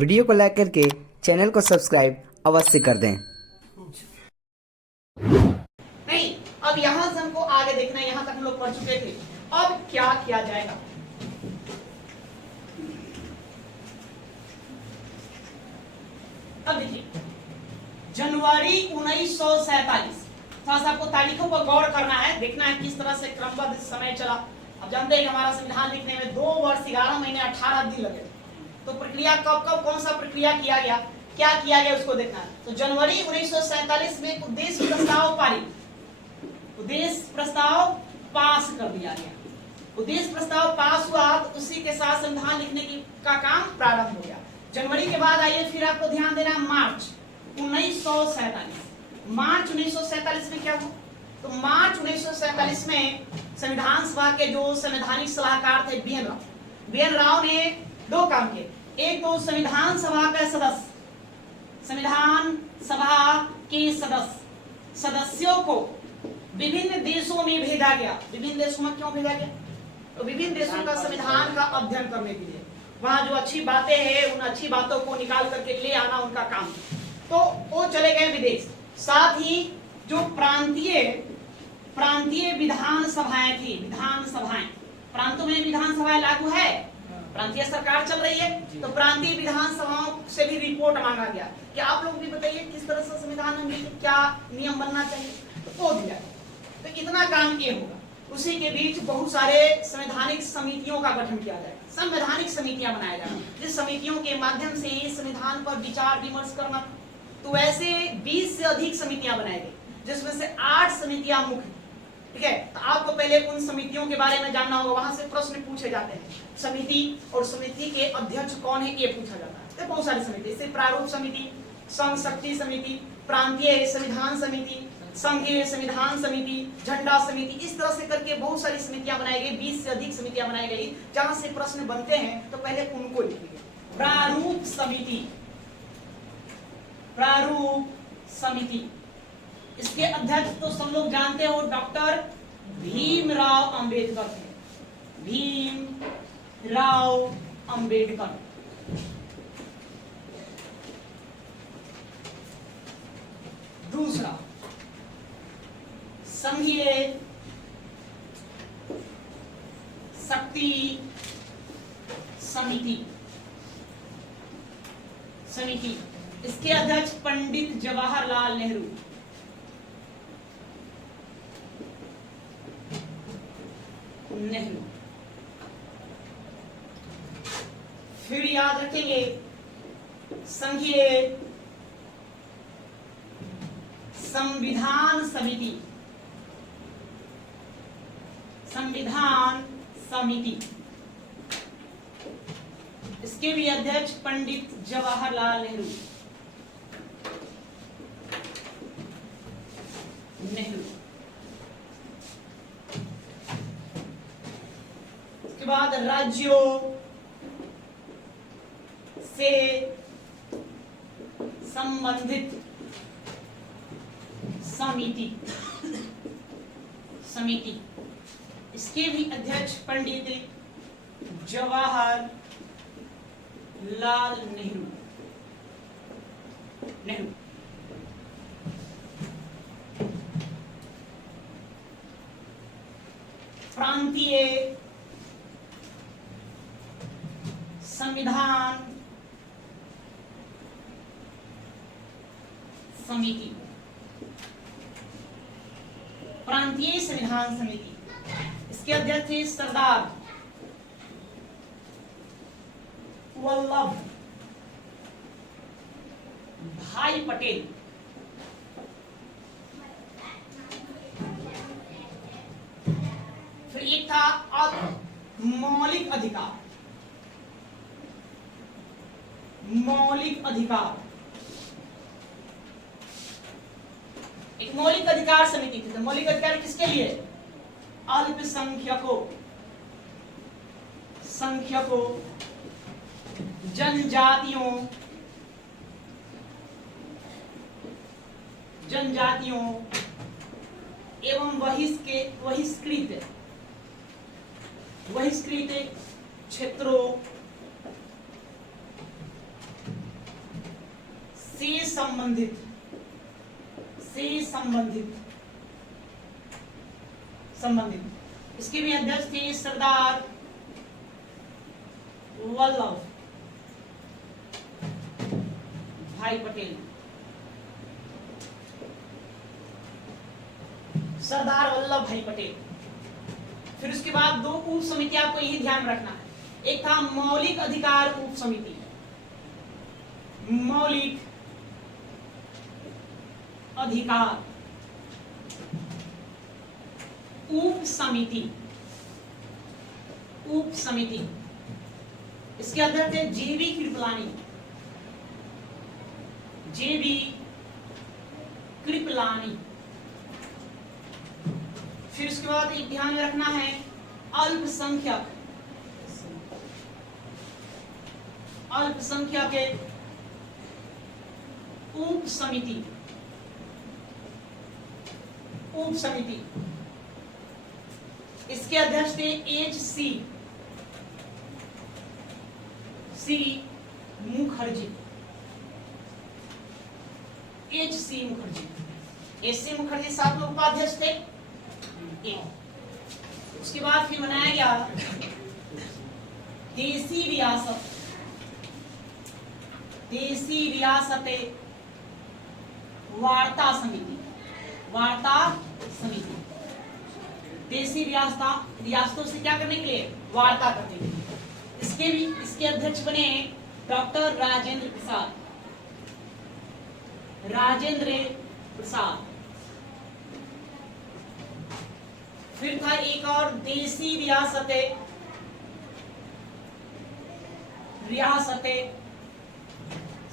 Video को like करके channel को सब्सक्राइब अवश्य कर दें। नहीं, अब यहां से हमको आगे देखना है। यहां तक हम लोग पढ़ चुके थे। अब क्या किया जाएगा? अब देखिए, जनवरी 1947, थोड़ा सा आपको तारीखों पर गौर करना है, देखना है किस तरह से क्रमबद्ध समय चला। अब जानते हैं कि हमारा संविधान लिखने में 2 वर्ष 11 महीने 18 दिन लगे। तो प्रक्रिया कब कब कौन सा प्रक्रिया किया गया, क्या किया गया, उसको देखना है। तो जनवरी 1947 में उद्देश्य प्रस्ताव पारित, उद्देश्य प्रस्ताव पास कर दिया गया। उद्देश्य प्रस्ताव पास हुआ तो उसी के साथ संविधान लिखने का काम प्रारंभ हो गया। जनवरी के बाद आइए फिर आपको ध्यान देना है मार्च 1947। मार्च 1947 में क्या हुआ? तो मार्च 1947 में संविधान सभा के जो संवैधानिक सलाहकार थे बी.एन. राव ने 2 काम किए। एक तो संविधान सभा के सदस्य, संविधान सभा के सदस्यों को विभिन्न देशों में भेजा गया। विभिन्न देशों में क्यों भेजा गया? तो विभिन्न देशों का संविधान का अध्ययन करने के लिए, वहां जो अच्छी बातें हैं उन अच्छी बातों को निकाल करके ले आना उनका काम। तो वो चले गए विदेश। साथ ही जो प्रांतीय विधान सभाएं थी, विधान सभाएं, प्रांतों में विधान सभाएं लागू है, प्रांतीय सरकार चल रही है, तो प्रांतीय विधान सभाओं से भी रिपोर्ट मांगा गया कि आप लोग भी बताइए किस तरह से संविधान में क्या नियम बनना चाहिए। तो वो दिया। तो इतना काम ये होगा। उसी के बीच बहुत सारे संवैधानिक समितियों का गठन किया जाएगा। संवैधानिक समितियां बनाया जाएगा, जिस समितियों के माध्यम से संविधान पर विचार विमर्श करना। तो वैसे 20 से अधिक समितियां बनाई गई, जिसमें से 8 समितियां मुख्य। ठीक है, तो आपको पहले उन समितियों के बारे में जानना होगा। वहां से प्रश्न पूछे जाते हैं। समिति और समिति के अध्यक्ष कौन है ये पूछा जाता है। तो बहुत सारी समिति, जैसे प्रारूप समिति, संघ शक्ति समिति, प्रांतीय संविधान समिति, संघीय संविधान समिति, झंडा समिति, इस तरह से करके बहुत सारी समितियां बनाई गई। 20 से अधिक समितियां बनाई गई। जहां से प्रश्न बनते हैं तो पहले उनको लिखिए। प्रारूप समिति, प्रारूप समिति, इसके अध्यक्ष तो सब लोग जानते हो डॉक्टर भीमराव अंबेडकर थे। भीमराव अंबेडकर। दूसरा, संघीय शक्ति समिति, इसके अध्यक्ष पंडित जवाहरलाल नेहरू। फिर याद रखेंगे संघीय संविधान समिति, इसके भी अध्यक्ष पंडित जवाहरलाल नेहरू। उसके बाद राज्यों से संबंधित समिति, इसके भी अध्यक्ष पंडित जवाहरलाल नेहरू। प्रांतीय संविधान समिति, प्रांतीय संविधान समिति, इसके अध्यक्ष थे सरदार वल्लभ भाई पटेल। फिर एक था मौलिक अधिकार, एक मौलिक अधिकार समिति थी। तो मौलिक अधिकार किसके लिए? अल्पसंख्यकों, जनजातियों एवं बहिष्कृत क्षेत्रों से संबंधित इसके भी अध्यक्ष थे सरदार वल्लभ भाई पटेल। सरदार वल्लभ भाई पटेल। फिर उसके बाद दो उप समिति आपको यही ध्यान रखना है। एक था मौलिक अधिकार उप समिति, मौलिक अधिकार उप समिति इसके अध्यक्ष थे जेबी कृपलानी। फिर उसके बाद एक ध्यान में रखना है अल्पसंख्यक के उप समिति इसके अध्यक्ष थे H.C. मुखर्जी। साथ में उपाध्यक्ष थे। उसके बाद फिर बनाया गया देसी रियासत वार्ता समिति। देसी रियासतों से क्या करने के लिए? वार्ता करने के लिए। इसके अध्यक्ष बने डॉक्टर राजेंद्र प्रसाद। फिर था एक और देसी रियासतें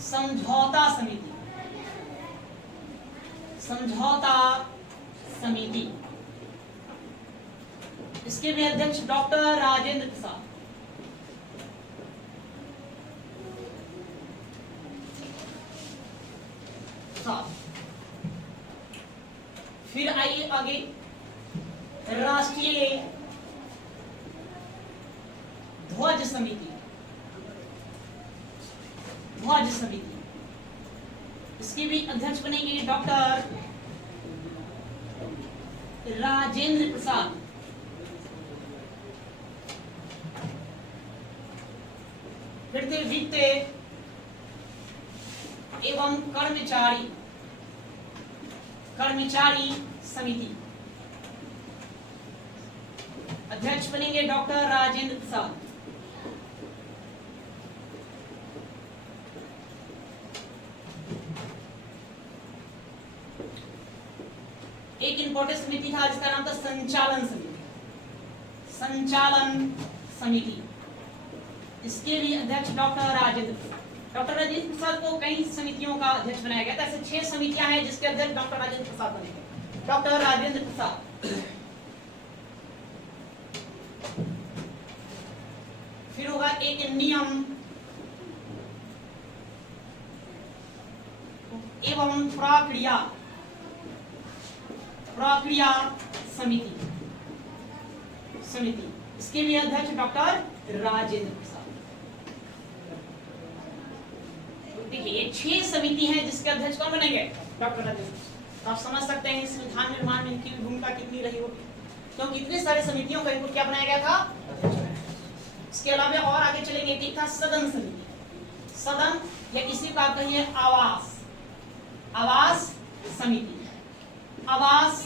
समझौता समिति इसके भी अध्यक्ष डॉक्टर राजेंद्र प्रसाद। फिर आइए आगे राष्ट्रीय ध्वज समिति। इसके भी अध्यक्ष बनेंगे डॉक्टर राजेंद्र प्रसाद। फिर थे वित्त एवं कर्मचारी समिति। अध्यक्ष बनेंगे डॉक्टर राजेंद्र प्रसाद। एक इंपॉर्टेंट समिति था जिसका नाम था संचालन समिति। इसके भी अध्यक्ष डॉक्टर राजेंद्र प्रसाद को कई समितियों का अध्यक्ष बनाया गया था। ऐसे 6 समितियां हैं जिसके अध्यक्ष डॉक्टर राजेंद्र प्रसाद बने। डॉक्टर राजेंद्र प्रसाद। फिर होगा एक नियम एवं प्रक्रिया समिति इसके भी अध्यक्ष डॉक्टर राजेंद्र प्रसाद। देखिए ये 6 समिति हैं जिसके अध्यक्ष कौन बनेंगे? डॉक्टर राजेंद्र प्रसाद। आप समझ सकते हैं इस संविधान निर्माण में इनकी भूमिका कितनी रही होगी, क्योंकि इतने सारे समितियों का इनको क्या बनाया गया था। इसके अलावा और आगे चलेंगे एक था सदन समिति। सदन या इसी का कहिए आवास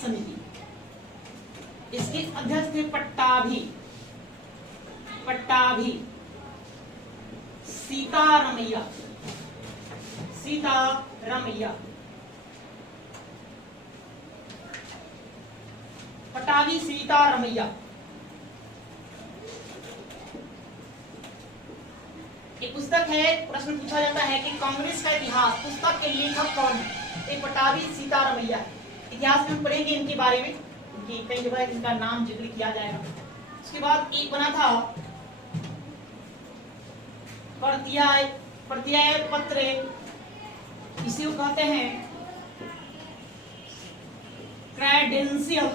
समिति। इसके अध्यक्ष थे पट्टाभी सीतारमैया। पट्टाभी सीतारमैया। एक पुस्तक है, प्रश्न पूछा जाता है कि कांग्रेस का इतिहास पुस्तक के लेखक कौन है? एक पट्टाभी सीतारमैया। इतिहास में हम पढ़ेंगे इनके बारे में, इनकी कई जगह इनका नाम जिक्र किया जाएगा। उसके बाद एक बना था प्रत्यय पत्र, इसी को कहते हैं क्रेडेंशियल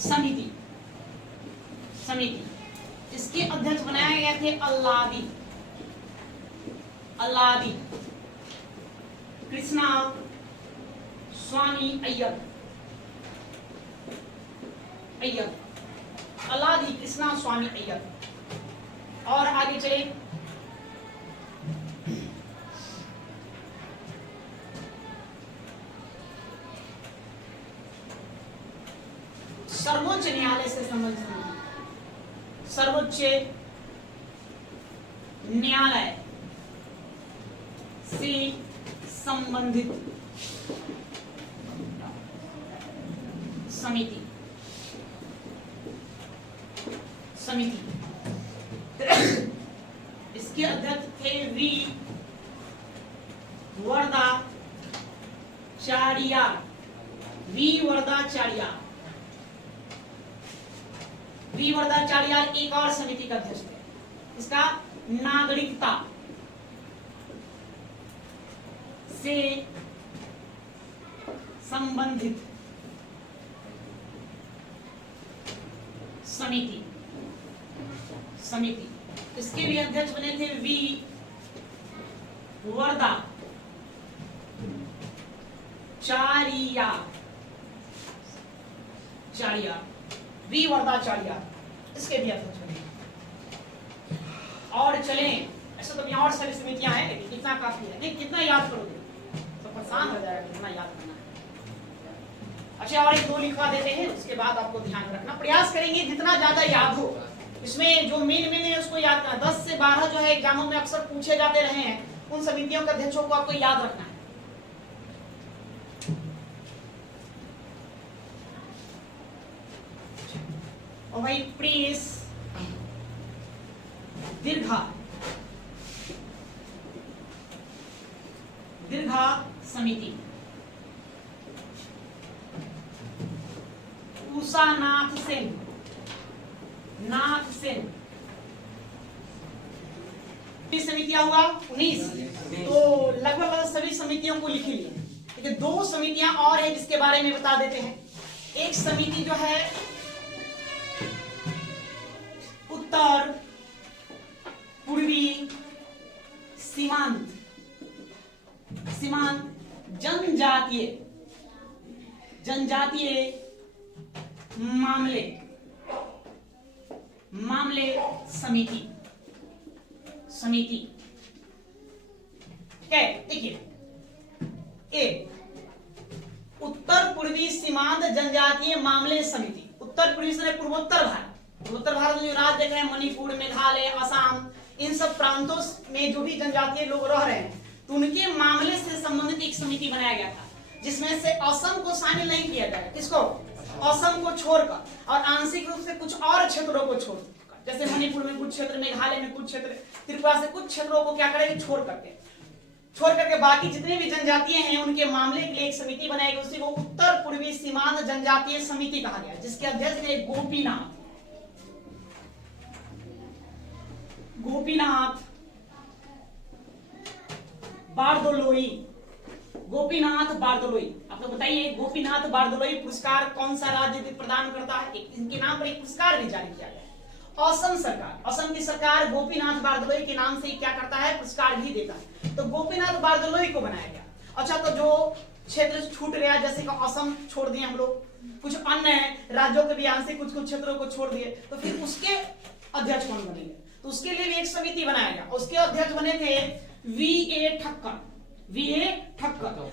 समिति। इसके अध्यक्ष बनाए गए थे अल्लादी कृष्णा स्वामी अय्यर, अल्लादी कृष्णा स्वामी अय्यर। और आगे चले, सर्वोच्च न्यायालय से संबंधित, सर्वोच्च न्यायालय से संबंधित समिति, इसके अध्यक्ष थे वी वरदाचार्यार, वी वरदाचार्यार एक और समिति का अध्यक्ष थे। इसका नागरिकता से संबंधित समिति, इसके भी अध्यक्ष बने थे वी वरदाचार्यार, वी वरदाचार्यार, इसके भी अध्यक्ष बने। और चलें, ऐसे तो यहाँ और सारी समितियां हैं, लेकिन कितना काफी है, नहीं कितना याद करोगे तो परेशान हो जाएगा, कितना याद करना है। अच्छा, और एक दो लिखवा देते हैं, उसके बाद आपको ध्यान रखना, प्रयास करेंगे जितना ज्यादा याद हो। इसमें जो मेन है उसको याद करना। 10 से 12 जो है एग्जामों में अक्सर पूछे जाते रहे हैं, उन समितियों के अध्यक्षों को आपको याद रखना है। और भाई प्रेस दीर्घा समिति, उषा नाथ सेन, समितियां हुआ 19, तो लगभग सभी समितियों को लिख लिए। लेकिन 2 समितियां और है जिसके बारे में बता देते हैं। एक समिति जो है उत्तर पूर्वी सीमांत जनजातीय मामले समिति। ठीक है, देखिए, ए उत्तर पूर्वी सीमांत जनजातीय मामले समिति। उत्तर पूर्वी से पूर्वोत्तर भारत में जो राज्य देख रहे हैं, मणिपुर, मेघालय, असम, इन सब प्रांतों में जो भी जनजातीय लोग रह रहे हैं, तो उनके मामले से संबंधित एक समिति बनाया गया था, जिसमें से असम को शामिल नहीं किया जाएगा। किसको? असम को छोड़कर, और आंशिक रूप से कुछ और क्षेत्रों को छोड़कर, जैसे मणिपुर में कुछ क्षेत्र, मेघालय में कुछ क्षेत्र, त्रिपुरा से कुछ क्षेत्रों को क्या करेंगे, छोड़ करके बाकी जितने भी जनजातीय हैं उनके मामले के लिए एक समिति बनाएगी। उसी को उत्तर पूर्वी सीमांत जनजातीय समिति कहा गया, जिसके अध्यक्ष थे गोपीनाथ बारदोलोई। आप लोग बताइए, गोपीनाथ बारदोलोई पुरस्कार कौन सा राज्य प्रदान करता है? इनके नाम पर एक पुरस्कार भी जारी किया गया है। असम सरकार, असम की सरकार गोपीनाथ बारदोलोई के नाम से क्या करता है, पुरस्कार भी देता है। तो गोपीनाथ बारदोलोई को बनाया गया। अच्छा, तो जो क्षेत्र छूट गया, जैसे कि असम छोड़ दिए हम लोग, कुछ अन्य राज्यों के भी आंशिक कुछ क्षेत्रों को छोड़ दिए, तो फिर उसके अध्यक्ष कौन बनेंगे? तो उसके लिए भी एक समिति बनाया गया। उसके अध्यक्ष बने थे वी.ए. ठक्कर।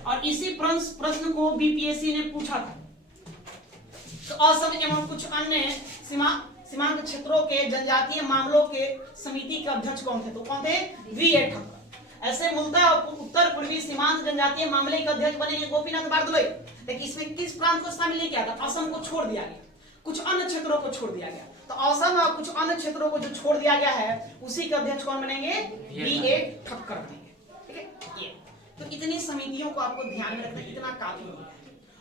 और इसी प्रश्न को बीपीएससी ने पूछा था। तो असम एवं कुछ अन्य सीमांत क्षेत्रों के जनजातीय मामलों के समिति के अध्यक्ष कौन थे? तो कौन थे? वी.ए. ठक्कर। ऐसे मूलतः उत्तर पूर्वी सीमांत जनजातीय मामले के अध्यक्ष बने गोपीनाथ बारदोलोई। लेकिन इसमें किस प्रांत को शामिल नहीं किया था? असम को छोड़ दिया गया, कुछ अन्य क्षेत्रों को छोड़ दिया गया। तो असम और कुछ अन्य क्षेत्रों को जो छोड़ दिया गया है, उसी के अध्यक्ष कौन बनेंगे? वी.ए. ठक्कर बनेंगे। ठीक है, ये तो इतनी समितियों को आपको ध्यान में रखना, इतना काफी हो गया।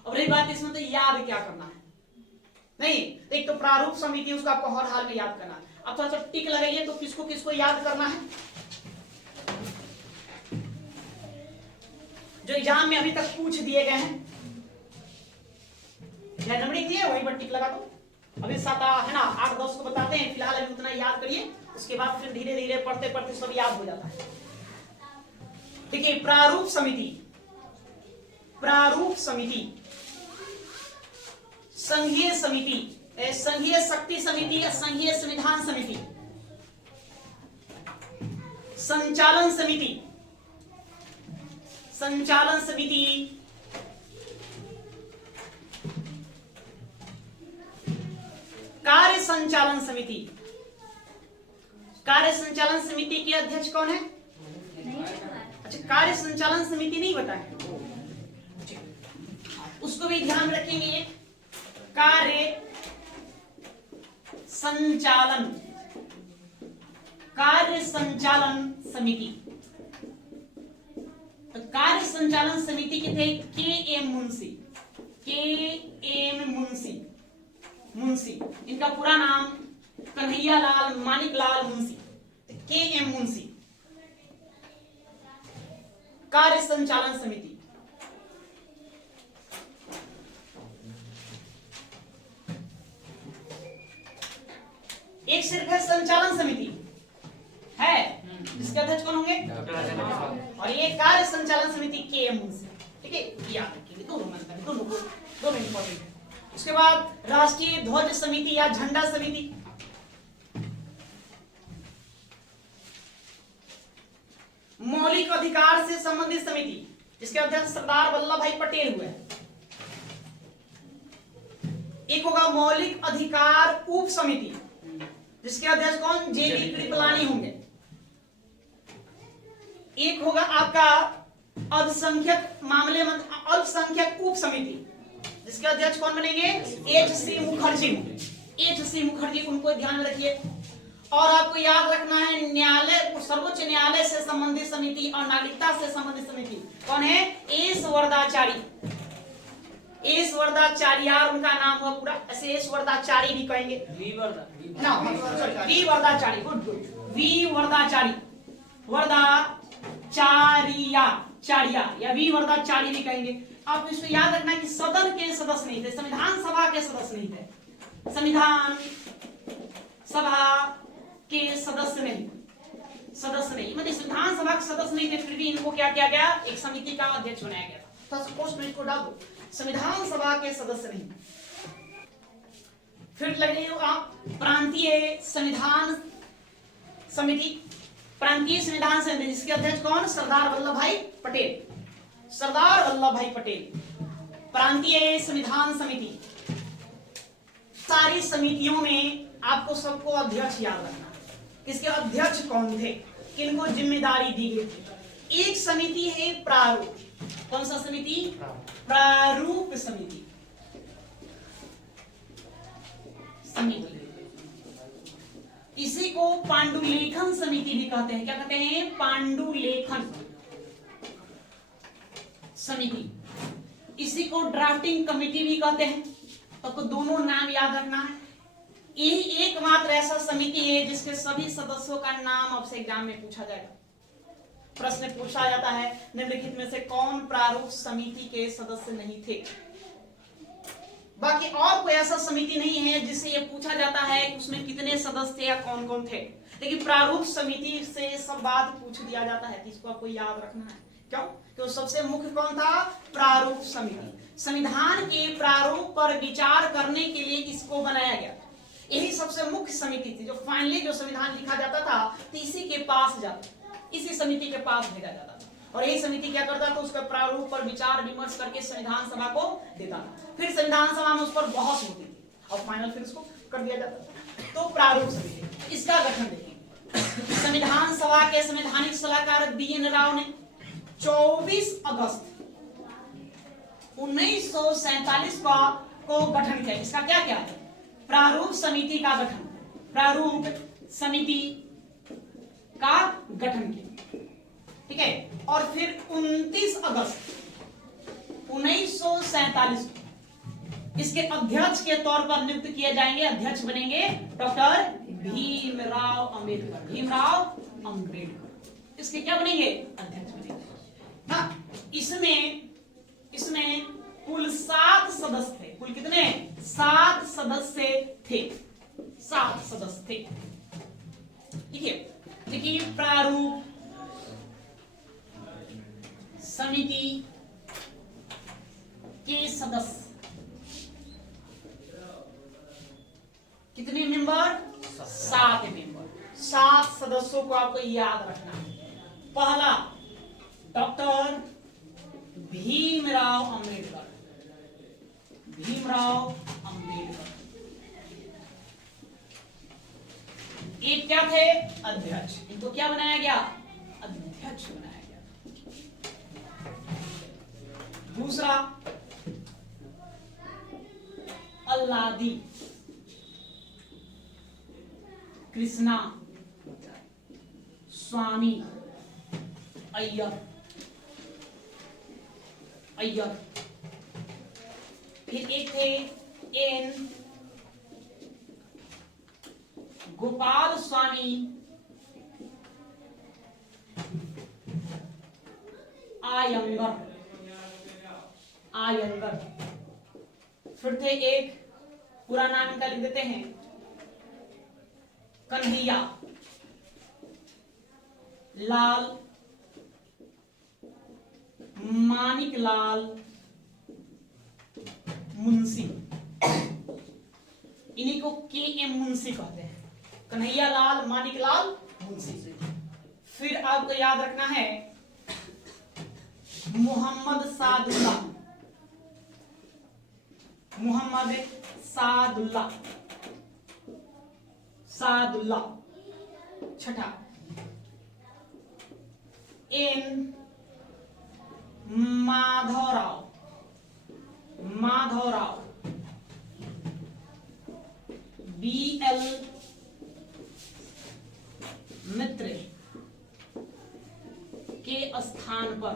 अब रही बात इसमें तो याद क्या करना है, नहीं, एक तो प्रारूप समिति, उसको आपको हर हाल में याद करना है। अब थोड़ा सा टिक लगाइए, तो किसको किसको याद करना है जो एग्जाम में अभी तक पूछ दिए गए हैं। नंबरिंग दिए, वहीं पर टिक लगा दो। अभी 7 है ना, 8-10 को बताते हैं, फिलहाल अभी उतना याद करिए, उसके बाद फिर धीरे धीरे पढ़ते पढ़ते सब याद हो जाता है। देखिए प्रारूप समिति, प्रारूप समिति, संघीय समिति, संघीय शक्ति समिति या संघीय संविधान समिति, संचालन समिति, संचालन समिति, कार्य संचालन समिति। कार्य संचालन समिति के अध्यक्ष कौन है? अच्छा, कार्य संचालन समिति नहीं बताए, उसको भी ध्यान रखेंगे। कार्य संचालन, कार्य संचालन समिति। तो कार्य संचालन समिति के थे के एम मुंशी, के एम मुंशी, मुंशी इनका पूरा नाम कन्हैया लाल मानिक लाल मुंशी, के एम मुंशी। कार्य संचालन समिति, एक सिर्फ है संचालन समिति है जिसके अध्यक्ष कौन होंगे? और ये कार्य संचालन समिति के एम मुंशी। ठीक है, याद रखिए, दोनों इंपॉर्टेंट है। उसके बाद राष्ट्रीय ध्वज समिति या झंडा समिति, मौलिक अधिकार से संबंधित समिति जिसके अध्यक्ष सरदार वल्लभ भाई पटेल हुए। एक होगा मौलिक अधिकार उप समिति जिसके अध्यक्ष कौन? जेबी कृपलानी होंगे। एक होगा आपका अल्पसंख्यक मामले में अल्पसंख्यक उप समिति जिसके अध्यक्ष कौन बनेंगे? एच सी मुखर्जी होंगे। एच सी मुखर्जी, उनको ध्यान में रखिए। और आपको याद रखना है न्यायालय, सर्वोच्च न्यायालय से संबंधित समिति और नागरिकता से संबंधित समिति कौन है? एस वरदाचारी। एस वरदाचार्यार उनका नाम हुआ पूरा, ऐसे एस वरदाचारी भी कहेंगे ना, V Varadachari, good good, V Varadachari, वरदाचारिया चारिया या वी वरदाचारी भी कहेंगे। आप इसको याद रखना कि सदन के सदस्य नहीं थे, संविधान सभा के सदस्य नहीं थे, संविधान सभा के सदस्य नहीं, सदस्य नहीं, मतलब संविधान सभा के सदस्य नहीं थे, फिर भी इनको क्या किया गया? एक समिति का अध्यक्ष बनाया गया था। तो सपोज में इसको डाल दो, संविधान सभा के सदस्य नहीं। फिर लगेगा प्रांतीय संविधान समिति, प्रांतीय संविधान समिति जिसके अध्यक्ष कौन? सरदार वल्लभ भाई पटेल। सरदार वल्लभ भाई पटेल। प्रांतीय संविधान समिति, सारी समितियों में आपको सबको अध्यक्ष याद रखना है, किसके अध्यक्ष कौन थे, किनको जिम्मेदारी दी गई थी। एक समिति है प्रारूप, कौन सा समिति? प्रारूप समिति, समिति। इसी को पांडुलेखन समिति भी कहते हैं। क्या कहते हैं? पांडुलेखन समिति। इसी को ड्राफ्टिंग कमेटी भी कहते हैं। तो आपको दोनों नाम याद रखना है। यही एकमात्र ऐसा समिति है जिसके सभी सदस्यों का नाम आपसे एग्जाम में पूछा जाएगा। प्रश्न पूछा जाता है निम्नलिखित में से कौन प्रारूप समिति के सदस्य नहीं थे। बाकी और कोई ऐसा समिति नहीं है जिससे यह पूछा जाता है कि उसमें कितने सदस्य थे या कौन कौन थे, लेकिन प्रारूप समिति से सब बात पूछ दिया जाता है। इसको आपको याद रखना है। क्यों? क्यों सबसे मुख्य कौन था? प्रारूप समिति। संविधान के प्रारूप पर विचार करने के लिए इसको बनाया गया। यही सबसे मुख्य समिति थी जो फाइनली जो संविधान लिखा जाता था तो इसी के पास जाता, इसी समिति के पास भेजा जाता था। और यही समिति क्या करता था? उसके प्रारूप पर विचार विमर्श करके संविधान सभा को देता था। फिर संविधान सभा में उस पर बहस होती थी और फाइनल फिर उसको कर दिया जाता था। तो प्रारूप समिति, इसका गठन देखिए। संविधान सभा के संवैधानिक सलाहकार BN राव ने 24 अगस्त 1947 को गठन किया। इसका क्या क्या है? प्रारूप समिति का गठन, प्रारूप समिति का गठन किया। ठीक है। और फिर 29 अगस्त 1947 इसके अध्यक्ष के तौर पर नियुक्त किए जाएंगे। अध्यक्ष बनेंगे डॉक्टर भीमराव अंबेडकर। भीमराव अंबेडकर इसके क्या बनेंगे? अध्यक्ष बनेंगे। हाँ, इसमें कुल 7 सदस्य थे। कुल कितने? 7 सदस्य थे। 7 सदस्य थे। ठीक है। देखिए प्रारूप समिति के सदस्य कितने मेंबर? 7 मेंबर। 7 सदस्यों को आपको याद रखना है। पहला डॉक्टर भीमराव अंबेडकर। भीमराव अंबेडकर ये क्या थे? अध्यक्ष। इनको क्या बनाया गया? अध्यक्ष बनाया गया। दूसरा अल्लादी कृष्णा स्वामी अय्यर। फिर एक थे एन गोपाल स्वामी आयंगर। फिर थे एक पूरा नाम इनका लिख देते हैं, कन्हैया लाल मानिक लाल मुंशी। इन्हीं को के एम मुंशी कहते हैं, कन्हैया लाल मानिक लाल मुंशी। फिर आपको याद रखना है मोहम्मद सादुल्ला। छठा एन माधवराव। BL मित्र के स्थान पर।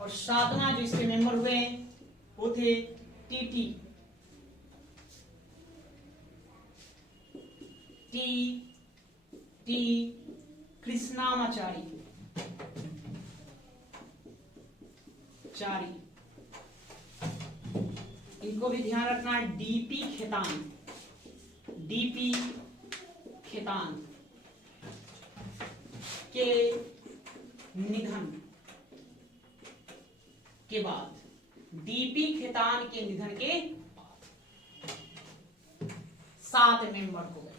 और 7वां जो इसके मेंबर हुए वो थे टी कृष्णामाचारी। इनको भी ध्यान रखना है। डीपी खेतान के निधन के बाद, डीपी खेतान के निधन के बाद 7 मेंबर हो गए।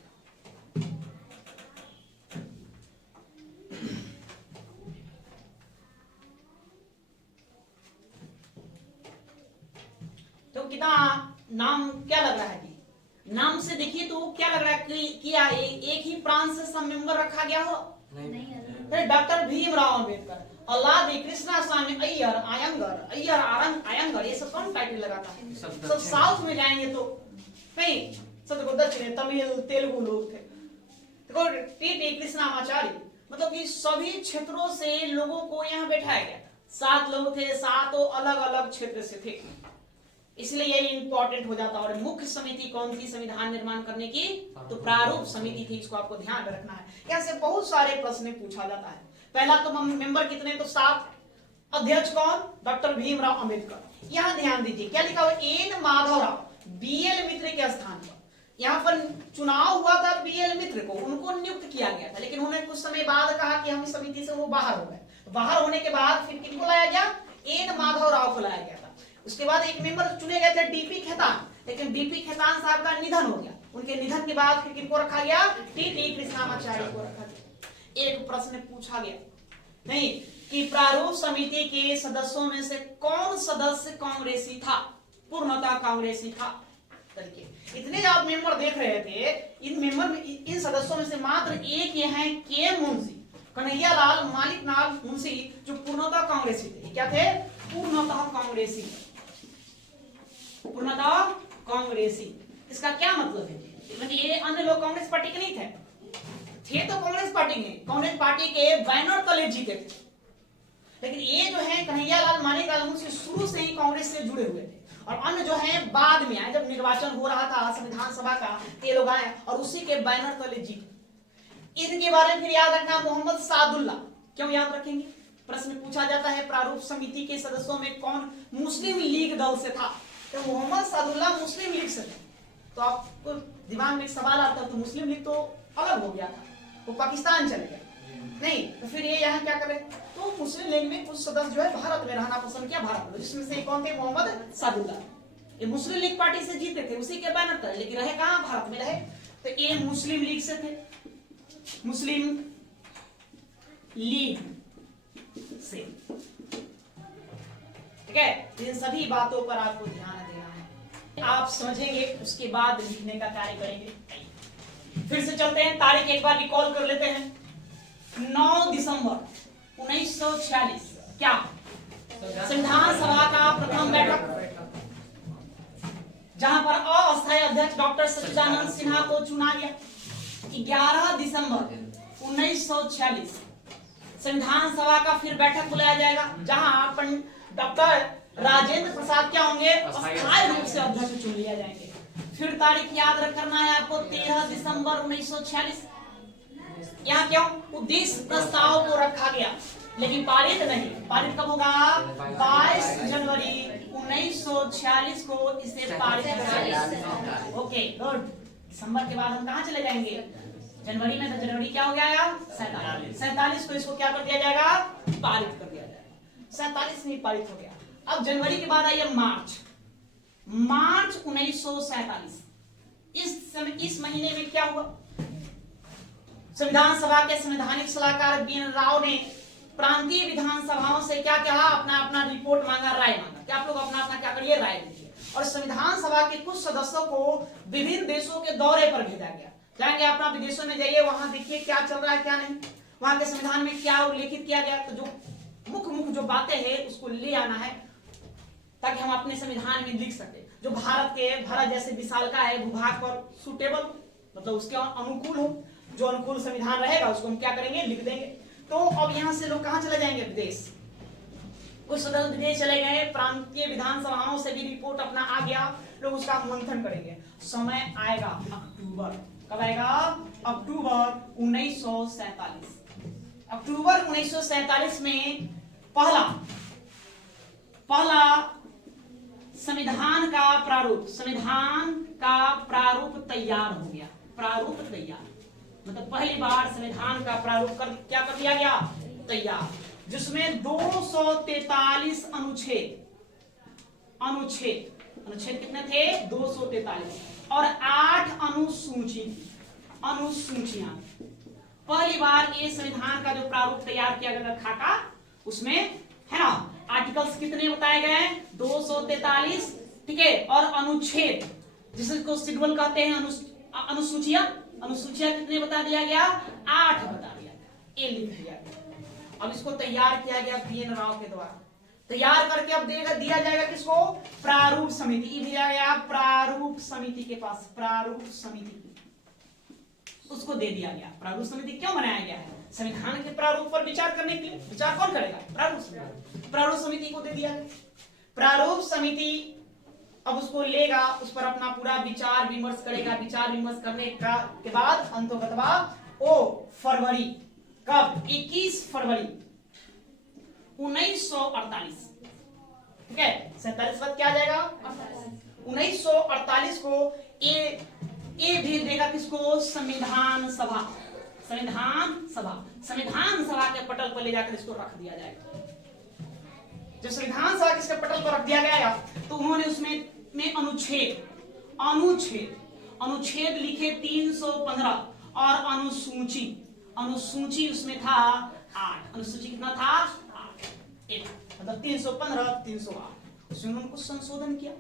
तो कितना नाम क्या लग रहा है जी? नाम से देखिए तो क्या लग रहा है कि क्या एक ही प्रांत से सब मेंबर रखा गया हो? नहीं। डॉक्टर भीमराव अंबेडकर, अल्लादी कृष्णा स्वामी अयंगर, ये सब कौन टाइटल लगाता है? सब साउथ में जाएंगे तो नहीं, सब देखो दक्षिण तमिल तेलुगु लोग थे। देखो टी कृष्णामाचारी, मतलब कि सभी क्षेत्रों से लोगों को यहाँ बैठाया गया। 7 लोग थे, 7 अलग अलग क्षेत्र से थे, इसलिए ये इंपॉर्टेंट हो जाता है। और मुख्य समिति कौन थी संविधान निर्माण करने की? तो प्रारूप समिति थी। इसको आपको ध्यान में रखना है। यहाँ से बहुत सारे प्रश्न पूछा जाता है। पहला तो मेंबर कितने? तो 7। अध्यक्ष कौन? डॉक्टर भीमराव अंबेडकर। यहाँ ध्यान दीजिए क्या लिखा हुआ? एन माधवराव BL मित्र के स्थान पर। यहाँ पर चुनाव हुआ था BL मित्र को, उनको नियुक्त किया गया था, लेकिन उन्होंने कुछ समय बाद कहा कि हम इस समिति से वो बाहर हो गए। बाहर होने के बाद फिर किनको लाया गया? एन माधवराव को लाया गया था। उसके बाद एक मेंबर चुने गए थे डीपी खेतान, लेकिन डीपी खेतान साहब का निधन हो गया। उनके निधन के बाद फिर किनको रखा गया? टी कृष्णामाचारी को रखा गया। एक प्रश्न पूछा गया नहीं कि प्रारूप समिति के सदस्यों में से कौन सदस्य कांग्रेसी था? पूर्णतः कांग्रेसी था। इतने आप मेंबर देख रहे थे, इन सदस्यों में से मात्र एक ये हैं के मुंशी, कन्हैया लाल मानिक लाल मुंशी, जो पूर्णतः कांग्रेसी थे। क्या थे? पूर्णतः कांग्रेसी। इसका क्या मतलब है? मतलब ये अन्य लोग कांग्रेस पार्टी के नहीं थे तो कांग्रेस पार्टी में, कांग्रेस पार्टी के बैनर तले जीते थे, लेकिन ये जो है कन्हैया लाल मानिक लाल मुंशी शुरू से ही कांग्रेस से जुड़े हुए थे। और अन्य जो है बाद में आए, जब निर्वाचन हो रहा था संविधान सभा का, ये लोग आए और उसी के बैनर तले जीते। इनके बारे में फिर याद रखना मोहम्मद सादुल्ला। क्यों याद रखेंगे? प्रश्न पूछा जाता है प्रारूप समिति के सदस्यों में कौन मुस्लिम लीग दल से था? तो मोहम्मद सादुल्ला मुस्लिम लीग से थे। तो आपको दिमाग में एक सवाल आता है, तो मुस्लिम लीग तो अलग हो गया था, वो पाकिस्तान चले गए, नहीं, तो फिर ये यहाँ क्या करे, तो मुस्लिम लीग में कुछ सदस्य जो है भारत में रहना पसंद किया, भारत में, जिसमें से कौन थे, मोहम्मद सादुल्लाह। ये मुस्लिम लीग पार्टी से जीते थे, उसी के बैनर पर, लेकिन रहे कहाँ, भारत में रहे। तो ये मुस्लिम लीग से थे, मुस्लिम लीग से, ठीक है। इन सभी बातों पर आपको ध्यान देना है, आप समझेंगे उसके बाद लिखने का कार्य करेंगे। फिर से चलते हैं, तारीख एक बार रिकॉल कर लेते हैं। 9 दिसंबर 1946 क्या संविधान सभा का प्रथम बैठक, जहां पर अस्थायी अध्यक्ष डॉक्टर सच्चिदानंद सिन्हा को चुना गया। 11 दिसंबर 1946 संविधान सभा का फिर बैठक बुलाया जाएगा, जहां डॉक्टर राजेंद्र प्रसाद क्या होंगे, अस्थायी रूप से अध्यक्ष चुन लिया जाएंगे। फिर तारीख याद रखना है आपको, 13 दिसंबर 1946। यहाँ क्यों, उद्देश्य प्रस्ताव को रखा गया, लेकिन पारित नहीं। पारित कब होगा, 22 जनवरी 1946 को इसे पारित किया। Okay good. दिसंबर के बाद हम कहाँ चले जाएंगे, जनवरी में। तो जनवरी क्या हो गया, 47 को इसको क्या कर दिया जाएगा, पारित कर दिया जाएगा। 47 में पारित हो गया। अब जनवरी के बाद आइए मार्च 1947। इस महीने में क्या हुआ, संविधान सभा के संवैधानिक सलाहकार बीएन राव ने प्रांतीय विधानसभाओं से क्या कहा, अपना अपना रिपोर्ट मांगा, राय मांगा कि आप लोग अपना अपना क्या करिए, राय दीजिए। और संविधान सभा के कुछ सदस्यों को विभिन्न देशों के दौरे पर भेजा गया। जाएंगे अपना, विदेशों में जाइए, वहां देखिए क्या चल रहा है क्या नहीं, वहां के संविधान में क्या उल्लेखित किया गया। तो जो मुख्य जो बातें हैं उसको ले आना है, ताकि हम अपने संविधान में लिख सके, जो भारत जैसे विशालका है, भूभाग पर सुटेबल, मतलब उसके अनुकूल हो। जो अनुकूल संविधान रहेगा उसको हम क्या करेंगे, लिख देंगे। तो अब यहाँ से लोग कहाँ चले जाएंगे, विदेश। कुछ सदस्य विदेश चले गए, प्रांतीय विधानसभाओं से भी रिपोर्ट अपना आ गया, लोग उसका मंथन करेंगे। समय आएगा अक्टूबर, कब आएगा, अक्टूबर 1947। अक्टूबर 1947 में पहला संविधान का प्रारूप तैयार हो गया। प्रारूप तैयार मतलब पहली बार संविधान का प्रारूप क्या कर दिया गया, तैयार, जिसमें 243 अनुच्छेद कितने थे, 243, और 8 अनुसूचियां। पहली बार ये संविधान का जो प्रारूप तैयार किया गया खाका, उसमें है ना आर्टिकल्स कितने बताए गए, 243, ठीक है, और अनुच्छेद जिसको शेड्यूल कहते हैं, अनुसूचियां कितने बता दिया गया, 8 बता दिया गया, ये लिख दिया गया। अब इसको तैयार किया गया बीएन राव के द्वारा, तैयार करके अब दिया जाएगा किसको, प्रारूप समिति, दिया गया प्रारूप समिति के पास, प्रारूप समिति उसको दे दिया गया। प्रारूप समिति क्यों बनाया गया है, संविधान के प्रारूप पर विचार करने के लिए। विचार कौन करेगा, प्रारूप समिति। प्रारूप समिति को दे दिया गया। प्रारूप समिति अब उसको लेगा, उस पर अपना पूरा विचार विमर्श करेगा। विचार विमर्श करने के बाद अंतोगतवा फरवरी, कब, 21 फरवरी 1948, ठीक है, 47 बाद क्या आ जाएगा, 1948 को ये भेज देगा किसको, संविधान सभा के पटल पर ले जाकर इसको रख दिया जाएगा। जब संविधान सभा किसके पटल पर रख दिया गया, तो उन्होंने उसमें अनुच्छेद लिखे 315, और अनुसूची उसमें था 8। अनुसूची कितना था, 8, मतलब 315, 308, उसमें उन्होंने कुछ संशोधन किया।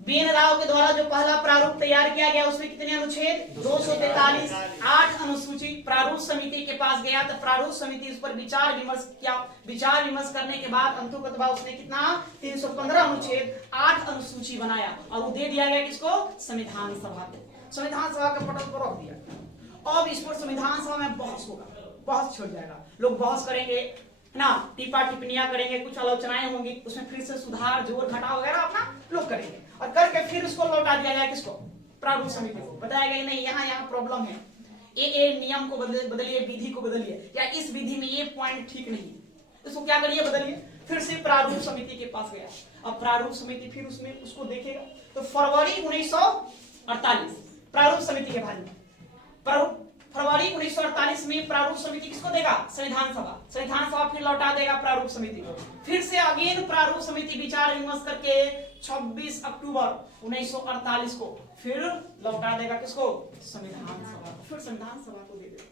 बीएन राव के द्वारा जो पहला प्रारूप तैयार किया गया, उसमें कितने अनुच्छेद, 243, 8 अनुसूची। प्रारूप समिति के पास गया, तो प्रारूप समिति उस पर विचार विमर्श किया। विचार विमर्श करने के बाद अंततः उसने कितना, 315 अनुच्छेद, 8 अनुसूची बनाया, और वो दे दिया गया किसको, संविधान सभा को। संविधान सभा के पटल पर रख दिया। अब इस पर संविधान सभा में बहस होगा, बहस छिड़ जाएगा, लोग बहस करेंगे ना, टीपा टिप्पणियां करेंगे, कुछ आलोचनाएं होंगी, उसमें फिर से सुधार, जोड़ घटाव वगैरह अपना लोग करेंगे, और करके फिर उसको लौटा दिया जाए किसको, प्रारूप समिति को। बताया गया नहीं, यहाँ प्रॉब्लम है, ये नियम को बदलिए, विधि को बदलिए, या इस विधि में ये पॉइंट ठीक नहीं है, इसको क्या करिए, बदलिए। फिर से प्रारूप समिति के पास गया। अब प्रारूप समिति फिर उसमें उसको देखेगा। तो फरवरी 1948 प्रारूप समिति के बारे में फरवरी 1948 में प्रारूप समिति किसको देगा? संविधान सभा। संविधान सभा फिर लौटा देगा प्रारूप समिति को। फिर से अगेन प्रारूप समिति विचार विमर्श करके 26 अक्टूबर 1948 को फिर लौटा देगा किसको? संविधान सभा को। फिर संविधान सभा को दे देगा।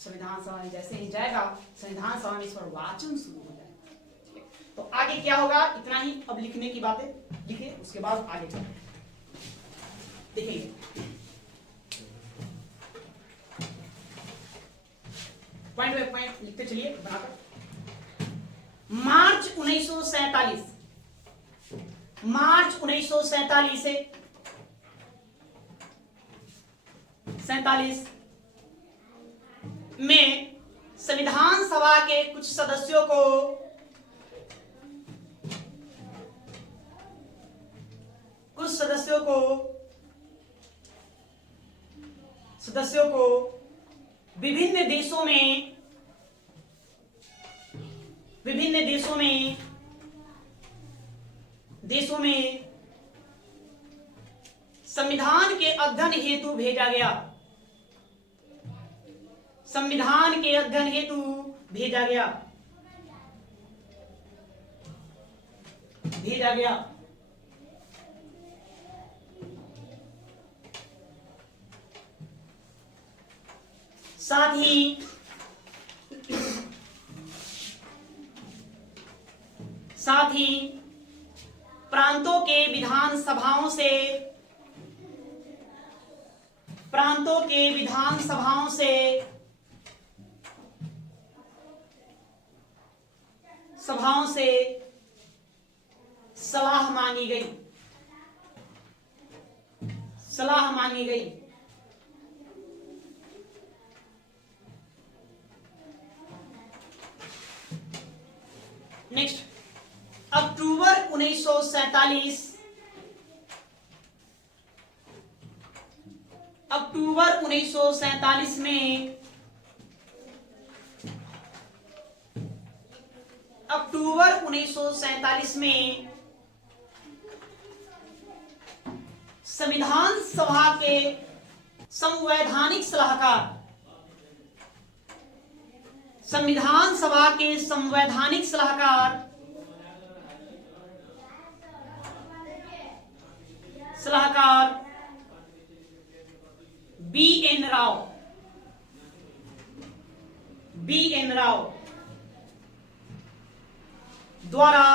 संविधान सभा में जैसे ही जाएगा, संविधान सभा में इस पर वाचन शुरू हो जाएगा। तो आगे क्या होगा? इतना ही अब लिखने की बातें लिखिए, उसके बाद आगे चलें। देखिए पॉइंट बाय पॉइंट लिखते चलिए बनाकर। मार्च 1947 से 47 में संविधान सभा के कुछ सदस्यों को विभिन्न देशों में संविधान के अध्ययन हेतु भेजा गया। संविधान के अध्ययन हेतु भेजा गया। साथ ही प्रांतों के विधान सभाओं से सलाह मांगी गई। नेक्स्ट, अक्टूबर 1947 में संविधान सभा के संवैधानिक सलाहकार बी एन राव द्वारा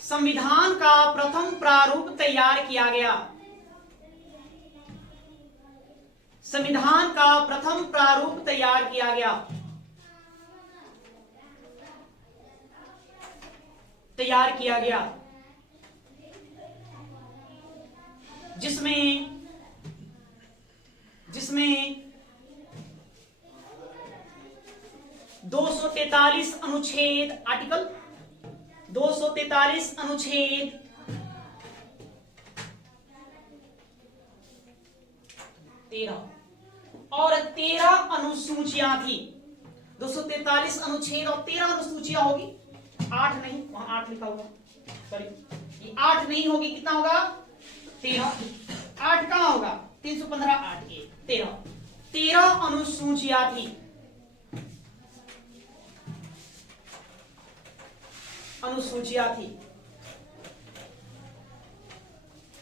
संविधान का प्रथम प्रारूप तैयार किया गया। जिसमें 243 अनुच्छेद आर्टिकल 243 अनुच्छेद 13 और 13 अनुसूचियां थी। 243 अनुच्छेद और 13 अनुसूचियां होगी। 8 नहीं, वहां 8 लिखा होगा, सॉरी ये 8 नहीं होगी, कितना होगा? 13। 8 कहां होगा? 315 8 के 13 अनुसूचियां थी।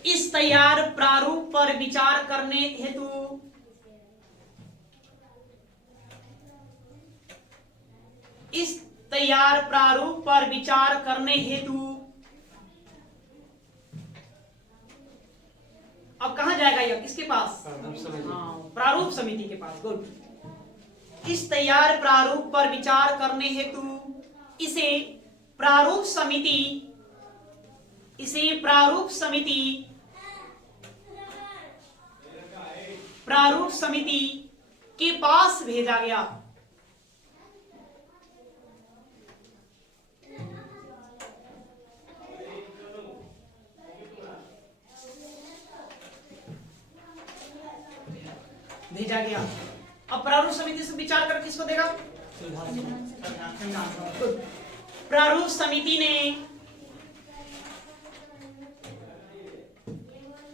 इस तैयार प्रारूप पर विचार करने हेतु अब कहां जाएगा यह? किसके पास? प्रारूप समिति के पास। गुड। इस तैयार प्रारूप पर विचार करने हेतु इसे प्रारूप समिति के पास भेजा गया। अब प्रारूप समिति से विचार कर किसको देगा?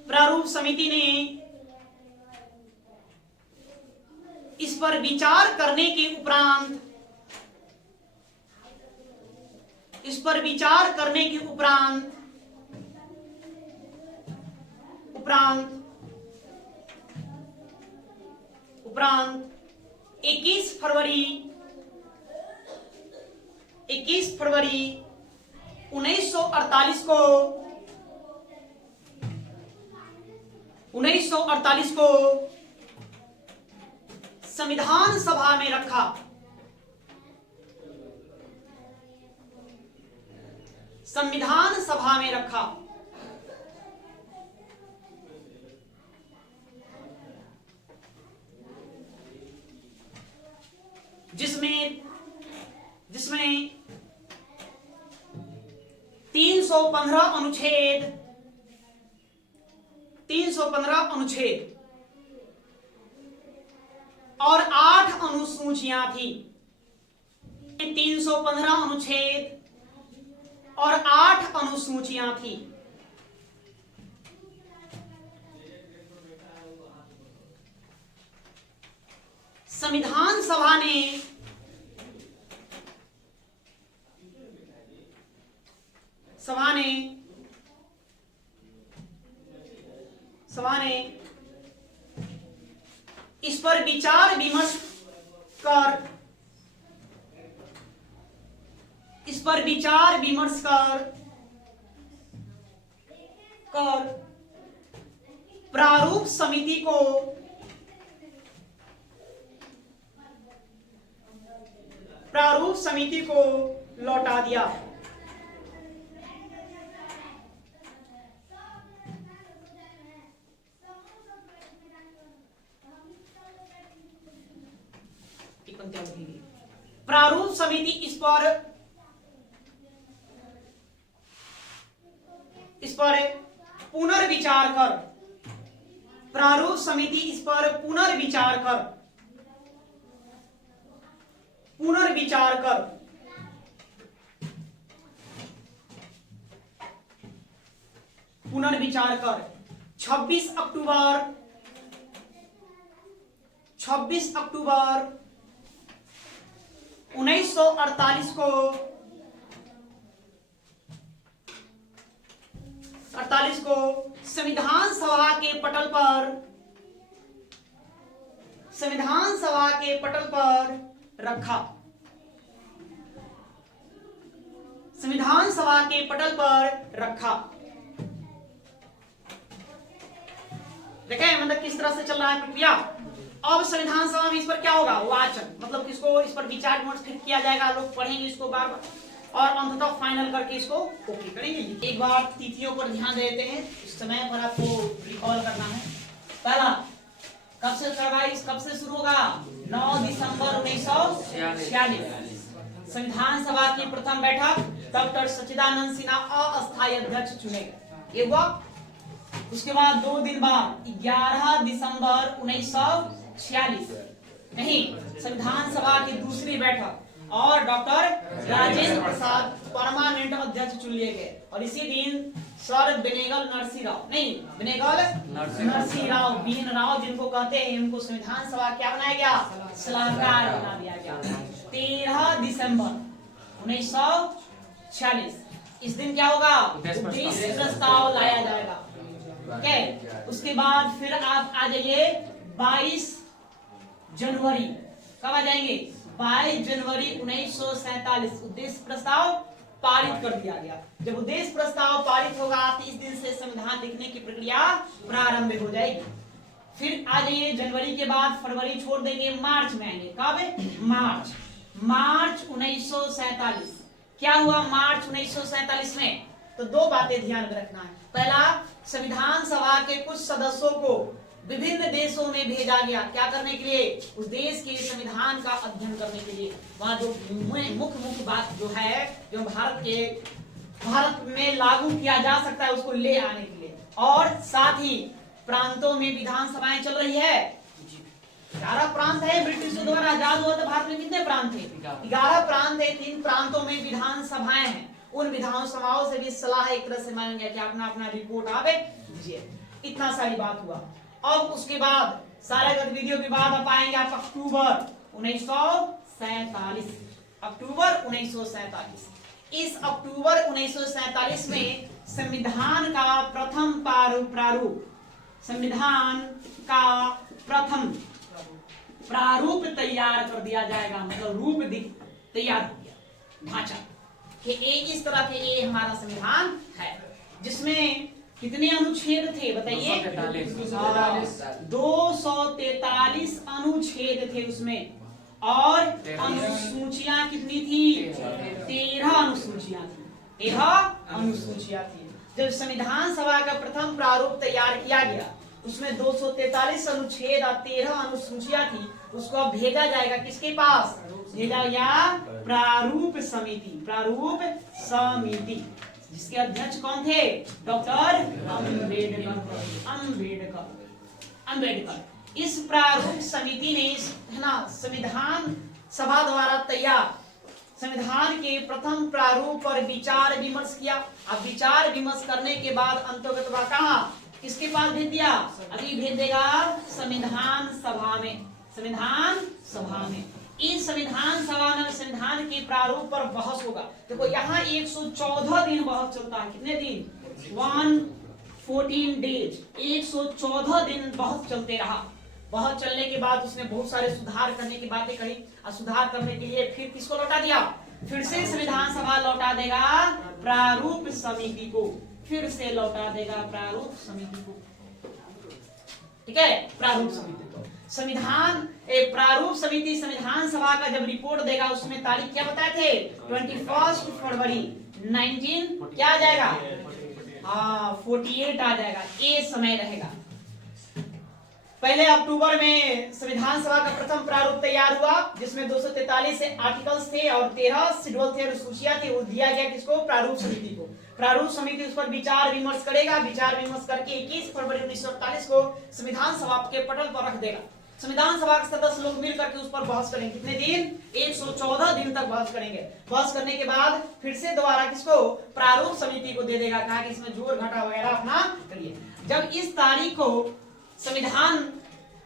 प्रारूप समिति ने इस पर विचार करने के उपरांत उपरांत 21 फरवरी 1948 को संविधान सभा में रखा। जिसमें 315 अनुच्छेद और 8 अनुसूचियां थी। 315 अनुच्छेद और 8 अनुसूचियां थी। संविधान सभा ने इस पर विचार विमर्श कर प्रारूप समिति को लौटा दिया। प्रारूप समिति इस पर पुनर्विचार कर पुनर्विचार कर 26 अक्टूबर 1948 को संविधान सभा के पटल पर रखा। देखें मतलब किस तरह से चल रहा है प्रक्रिया। अब संविधान सभा में इस पर क्या होगा, वाचन, मतलब किसको इस पर विचार विमर्श फिर किया जाएगा, लोग पढ़ेंगे इसको बार बार और अंततः फाइनल करके इसको ओके करेंगे। एक बार तिथियों पर ध्यान देते हैं, इस समय पर आपको रिकॉल करना है। पहला कब से शुरू होगा, 9 दिसंबर 1946 संविधान सभा की प्रथम बैठक डॉक्टर सच्चिदानंद सिन्हा अस्थायी अध्यक्ष चुने गए। ये हुआ। उसके बाद 2 दिन बाद 11 दिसंबर 1946 नहीं संविधान सभा की दूसरी बैठक और डॉक्टर राजेंद्र प्रसाद परमानेंट अध्यक्ष चुन लिए गए। और इसी दिन सर बेनेगल नरसिंह राव बीन राव जिनको कहते हैं, उनको संविधान सभा क्या बनाया गया, सलाहकार बना दिया गया। 13 दिसंबर 1946 इस दिन क्या होगा, उद्देश्य प्रस्ताव लाया जाएगा। ओके, उसके बाद फिर आप आ जाइए 22 जनवरी, कब आ जाएंगे, 22 जनवरी 1947 उद्देश्य प्रस्ताव पारित कर दिया गया। जब उद्देश्य प्रस्ताव पारित होगा तो इस दिन से संविधान लिखने की प्रक्रिया प्रारंभ हो जाएगी। फिर आ जाइए जनवरी के बाद फरवरी छोड़ देंगे, मार्च में आएंगे। कब, मार्च 1947। क्या हुआ मार्च 1947 में, तो 2 बातें ध्यान में रखना है। पहला, संविधान सभा के कुछ सदस्यों को विभिन्न देशों में भेजा गया, क्या करने के लिए, उस देश के संविधान का अध्ययन करने के लिए। वहां जो मुख्य बात जो है, जो भारत में लागू किया जा सकता है उसको ले आने के लिए। और साथ ही प्रांतों में विधानसभाएं चल रही है, 11 प्रांत है, ब्रिटिशों द्वारा आजाद हुआ तो भारत में कितने प्रांत थे, 11 प्रांत है। 3 प्रांतों में विधानसभाएं हैं, उन विधानसभाओं से भी सलाह एक तरह से मांगी गया कि अपना अपना रिपोर्ट आवे दीजिए। इतना सारी बात हुआ। अब उसके बाद सारे गतिविधियों के बाद आप आएंगे आप अक्टूबर 1947। अक्टूबर 1947, इस अक्टूबर 1947 में संविधान का प्रथम प्रारूप, संविधान का प्रथम प्रारूप तैयार कर दिया जाएगा। मतलब रूप तैयार हो गया, ढांचा कि इस तरह के ये हमारा संविधान है, जिसमें कितने अनुच्छेद थे बताइए? 243 अनुच्छेद थे उसमें, और अनुसूचियां कितनी थी? 13 अनुसूचियां थी। 13 अनुसूचियां थी। जब संविधान सभा का प्रथम प्रारूप तैयार किया गया, उसमें 243 अनुच्छेद और 13 अनुसूचियां थी। उसको अब भेजा जाएगा किसके पास? भेजा गया प्रारूप समिति, प्रारूप समिति, जिसके अध्यक्ष कौन थे? डॉक्टर अम्बेडकर। इस प्रारूप समिति ने है ना संविधान सभा द्वारा तैयार संविधान के प्रथम प्रारूप पर विचार विमर्श किया। अब विचार विमर्श करने के बाद अंतर्गत कहा किसके पास भेज दिया? अभी भेज देगा संविधान सभा में। संविधान सभा में, इस संविधान सभा में संविधान के प्रारूप पर बहस होगा। देखो यहाँ 114 दिन बहस चलता है। कितने दिन? 114 डेज, 114 दिन बहस चलते रहा। बहुत चलने के बाद उसने बहुत सारे सुधार करने की बातें कही, और सुधार करने के लिए फिर किसको लौटा दिया? फिर से संविधान सभा लौटा देगा प्रारूप समिति को, फिर से लौटा देगा प्रारूप समिति को। ठीक है, प्रारूप समिति को। संविधान प्रारूप समिति संविधान सभा का जब रिपोर्ट देगा, उसमें तारीख क्या बताए थे? 21 फरवरी 19 क्या आ जाएगा? 48 आ जाएगा। ये समय रहेगा। पहले अक्टूबर में संविधान सभा का प्रथम प्रारूप तैयार हुआ, जिसमें 243 आर्टिकल्स थे और 13 शेड्यूल थे, अनुसूचियां थी। वो दिया गया किसको? प्रारूप समिति को। प्रारूप समिति उस पर विचार विमर्श करेगा। विचार विमर्श करके 21 फरवरी 1948 को संविधान सभा के पटल पर रख देगा। संविधान सभा के सदस्य लोग मिलकर के उस पर बहस करेंगे। कितने दिन? 114 दिन तक बहस करेंगे। बहस करने के बाद फिर से दोबारा किसको? प्रारूप समिति को दे देगा, कहा कि इसमें जोड़ घटा वगैरह अपना करिए। जब इस तारीख को संविधान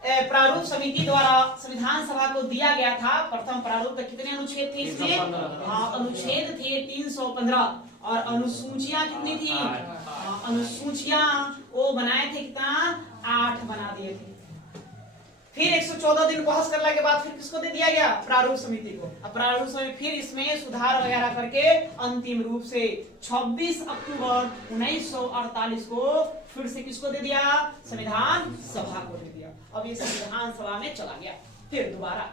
प्रारूप समिति द्वारा संविधान सभा को दिया गया था, प्रथम प्रारूप का कितने अनुच्छेद थे इसमें? अनुच्छेद थे 315, और अनुसूचियां कितनी थी? अनुसूचियां वो बनाए थे कितना? 8 बना दिए थे। फिर 114 दिन बहस करने के बाद फिर किसको दे दिया गया? प्रारूप समिति को। अब प्रारूप समिति फिर इसमें सुधार वगैरह करके अंतिम रूप से 26 अक्टूबर 1948 को फिर से किसको दे दिया? संविधान सभा को दे दिया। अब ये संविधान सभा में चला गया। फिर दोबारा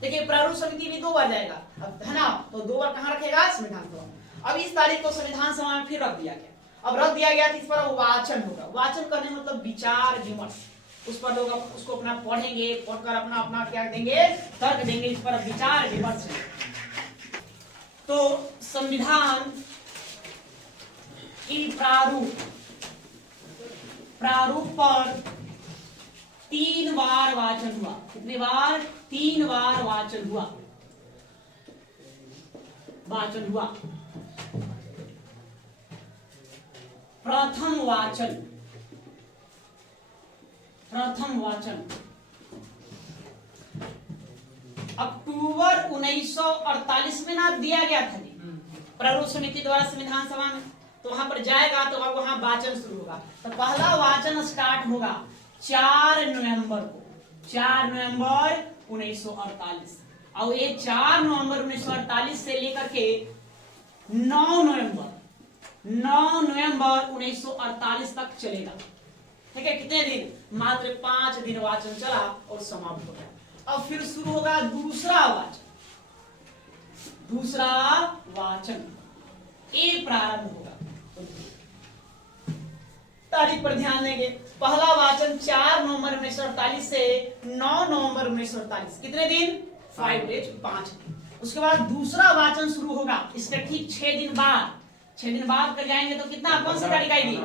देखिए, प्रारूप समिति भी 2 बार जाएगा, अब है ना, तो 2 बार कहाँ रखेगा? संविधान सभा। अब इस तारीख को संविधान सभा में फिर रख दिया गया। अब रख दिया गया तो इस पर वाचन होगा। वाचन करने मतलब विचार विमर्श, उस पर लोग उसको अपना पढ़ेंगे, पढ़कर अपना अपना क्या देंगे? तर्क देंगे। इस पर विचार विमर्श। तो संविधान की प्रारूप पर 3 बार वाचन हुआ। कितने बार? 3 बार वाचन हुआ। प्रथम वाचन अक्टूबर 1948 में ना दिया गया था प्रारूप समिति द्वारा संविधान सभा में। तो वहां पर जाएगा तो अब वहां वाचन शुरू होगा। तो पहला वाचन स्टार्ट होगा 4 नवंबर को, 4 नवंबर 1948। और ये 4 नवंबर 1948 से लेकर के 9 नवंबर 1948 तक चलेगा। ठीक है, कितने दिन? मात्र 5 दिन वाचन चला और समाप्त हो गया। अब फिर शुरू होगा दूसरा वाचन। ये प्रारंभ होगा। तारीख पर ध्यान देंगे। पहला वाचन 4 नवंबर 1948 से 9 नवंबर 1948। कितने दिन? 5 डेज, 5 दिन। उसके बाद दूसरा वाचन शुरू होगा। इसके ठीक 6 दिन बाद, 6 दिन बाद कर जाएंगे तो कितना? कौन सी तारीख आएगी?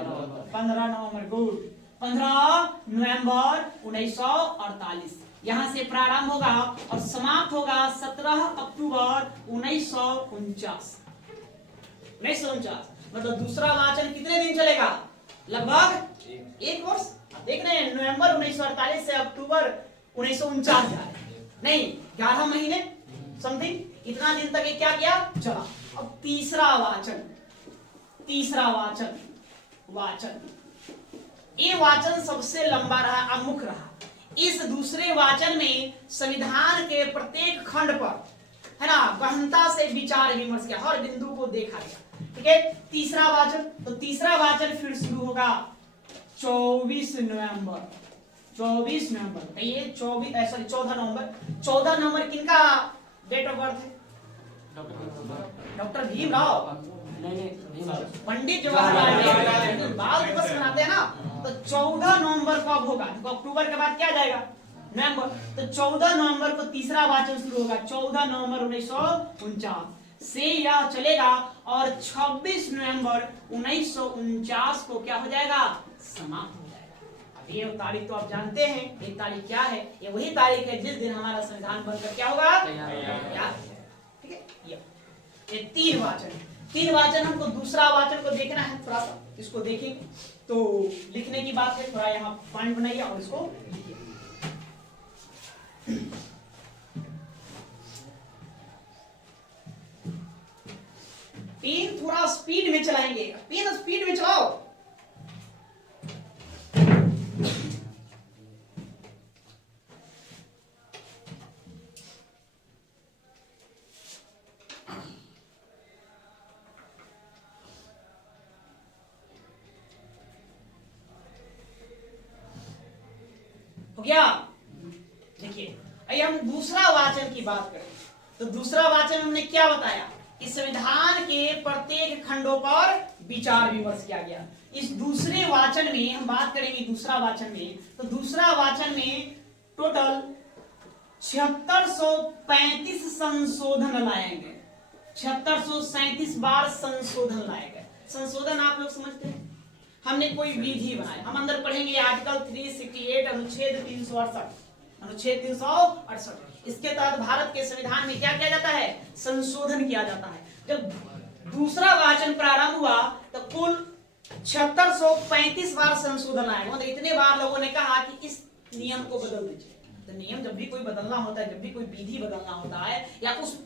15 नवंबर। गुड, 15 नवंबर 1948 यहां से प्रारंभ होगा और समाप्त होगा 17 अक्टूबर 1949। मतलब दूसरा वाचन कितने दिन चलेगा? लगभग 1 वर्ष। आप देख रहे हैं नवंबर 1948 से अक्टूबर 1949 जा रहे हैं, नहीं 11 महीने समथिंग, इतना दिन तक ये क्या किया चला। अब तीसरा वाचन ये वाचन सबसे लंबा रहा, अमुख रहा। इस दूसरे वाचन में संविधान के प्रत्येक खंड पर है ना गहनता से विचार विमर्श किया, हर बिंदु को देखा गया। ठीक है, तीसरा वाचन, तो तीसरा वाचन फिर शुरू होगा 24 नवंबर। 24 नवंबर बताइए, 14 नवंबर। 14 नवंबर किनका डेट ऑफ बर्थ है? डॉक्टर भीमराव, पंडित जवाहरलाल नेहरू बाल दिवस मनाते हैं ना, तो 14 नवंबर कब होगा? तो अक्टूबर के बाद क्या जाएगा नवंबर, तो 14 नवंबर को तीसरा वाचन शुरू होगा। 14 नवंबर 1949 से यह चलेगा और 26 नवंबर 1949 को क्या हो जाएगा? समाप्त हो जाएगा। अब ये तारीख तो आप जानते हैं, ये तारीख क्या है? ये वही तारीख है जिस दिन हमारा संविधान बनकर क्या होगा तैयार। ठीक है, ये तीन वाचन हमको दूसरा वाचन को देखना है, थोड़ा सा इसको देखेंगे तो लिखने की बात है, थोड़ा यहाँ पॉइंट बनाइए और इसको लिखिए। पेन थोड़ा स्पीड में चलाएंगे, पेन स्पीड में चलाओ। हो गया? देखिए, आइए हम दूसरा वाचन की बात करें। तो दूसरा वाचन हमने क्या बताया कि संविधान के प्रत्येक खंडों पर विचार विमर्श किया गया। इस दूसरे वाचन में हम बात करेंगे, दूसरा वाचन में, तो दूसरा वाचन में टोटल 7635 संशोधन लाए गए। 7637 बार संशोधन लाए गए। संशोधन आप लोग समझते हैं, हमने कोई विधि बनाई, हम अंदर पढ़ेंगे आर्टिकल 368 अनुच्छेद 368। इसके तहत भारत के संविधान में क्या किया जाता है? संशोधन किया जाता है। जब दूसरा वाचन प्रारंभ हुआ तो कुल 7635 बार संशोधन आएगा। मतलब इतने बार लोगों ने कहा कि इस नियम को बदल दीजिए। तो नियम जब भी कोई बदलना होता है, जब भी कोई विधि बदलना होता है या उस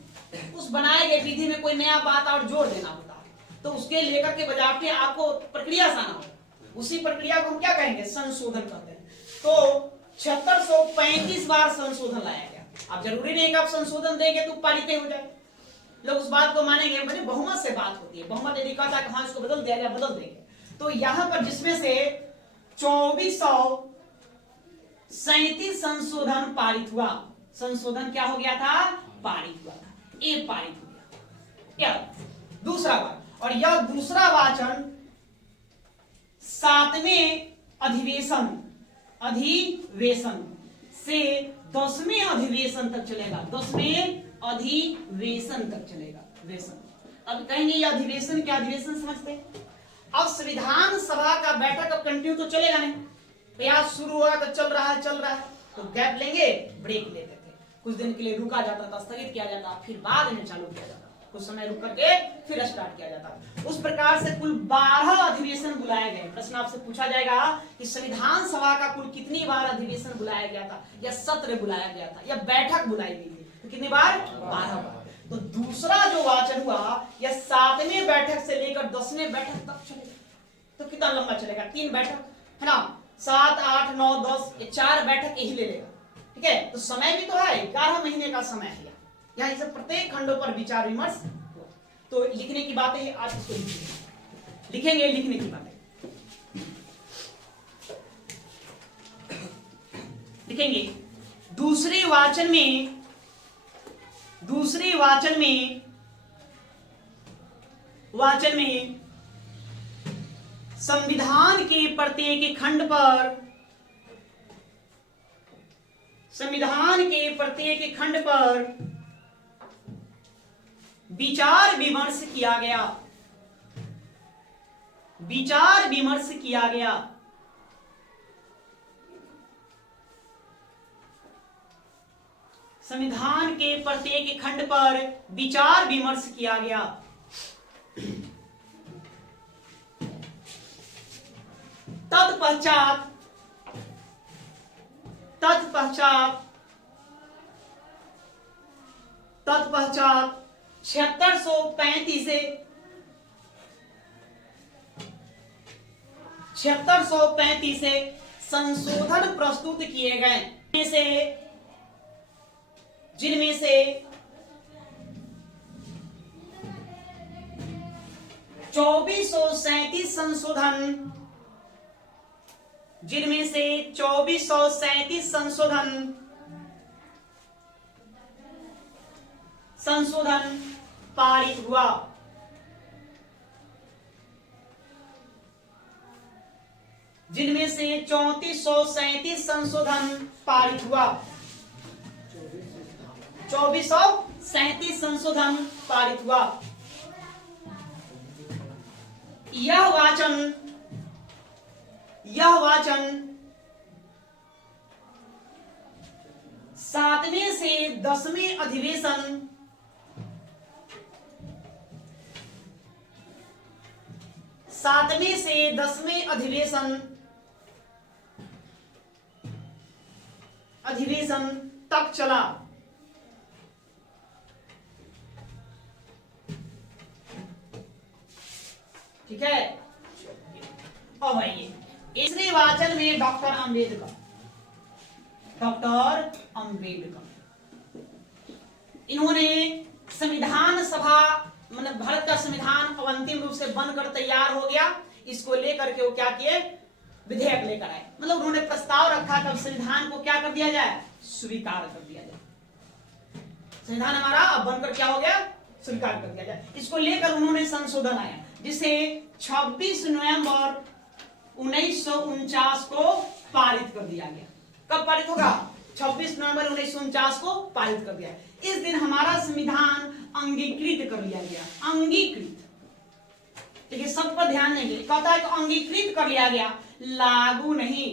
बनाए गए विधि में कोई नया बात और जोड़ देना होता है, तो उसके लेकर के बजाते आपको प्रक्रिया से आना होता है। उसी प्रक्रिया को हम क्या कहेंगे? संशोधन कहते हैं। तो 7635 बार संशोधन लाया गया। अब जरूरी नहीं कि आप संशोधन देंगे तो पारित हो जाए, लोग उस बात को मानेंगे, मैंने बहुमत से बात होती है। बहुमत यदि कहता है कि हाँ इसको बदल दिया जाए, बदल देंगे। तो यहां पर जिसमें से 2437 संशोधन पारित हुआ, संशोधन क्या हो गया था? पारित हुआ था, ये पारित हो गया। यह दूसरा बार, और यह दूसरा वाचन 7वें अधिवेशन से 10वें अधिवेशन तक चलेगा। 10वें अधिवेशन तक चलेगा। अब कहेंगे ये अधिवेशन क्या? अधिवेशन समझते हैं? अब संविधान सभा का बैठक अब कंटिन्यू तो चलेगा नहीं, प्रयास शुरू हुआ तो चल रहा है तो गैप लेंगे, ब्रेक लेते थे, कुछ दिन के लिए रुका जाता था, स्थगित किया जाता, फिर बाद में चालू किया जाता, कुछ समय रुक करके फिर स्टार्ट किया जाता। उस प्रकार से कुल 12 अधिवेशन बुलाए गए। प्रश्न आपसे पूछा जाएगा कि संविधान सभा का कुल कितनी बार अधिवेशन बुलाया गया था, या सत्र बुलाया गया था, या बैठक बुलाई गई थी? तो कितनी बार? 12 बार। तो दूसरा जो वाचन हुआ यह 7वें बैठक से लेकर 10वें बैठक तक चलेगा। तो कितना लंबा चलेगा? 3 बैठक है ना, 7, 8, 9, 10, ये 4 बैठक यही ले लेगा। ठीक है, तो समय भी तो है, 11 महीने का समय है। यहाँ इसे प्रत्येक खंडों पर विचार विमर्श। तो लिखने की बातें हैं, आज इसको लिखेंगे, लिखने की बातें लिखेंगे। दूसरे वाचन में संविधान के प्रत्येक खंड पर विचार विमर्श किया गया। संविधान के प्रत्येक खंड पर विचार विमर्श किया गया। तत्पश्चात 7635 से संशोधन प्रस्तुत किए गए, जिनमें से 2437 संशोधन, जिनमें से 2437 संशोधन पारित हुआ, जिनमें से 3437 संशोधन पारित हुआ, 2437 संशोधन पारित हुआ। यह वाचन 7वें से 10वें अधिवेशन, 7वें से 10वें अधिवेशन तक चला। ठीक है। अब आइए इसलिए वाचन में डॉक्टर अंबेडकर इन्होंने संविधान सभा, मतलब भारत का संविधान अब अंतिम रूप से बनकर तैयार हो गया, इसको लेकर के वो क्या किए, विधेयक लेकर आए। मतलब उन्होंने प्रस्ताव रखा कि संविधान को क्या कर दिया जाए, स्वीकार कर दिया जाए। संविधान हमारा अब बनकर क्या हो गया, स्वीकार कर दिया जाए। इसको लेकर उन्होंने संशोधन आया, जिसे 26 नवंबर 1949 को पारित कर दिया गया। कब पारित होगा, 26 नवंबर 1949 को पारित कर दिया। इस दिन हमारा संविधान अंगीकृत कर लिया गया। अंगीकृत, देखिए सब पर ध्यान देंगे, कहता है कि अंगीकृत कर लिया गया, लागू नहीं।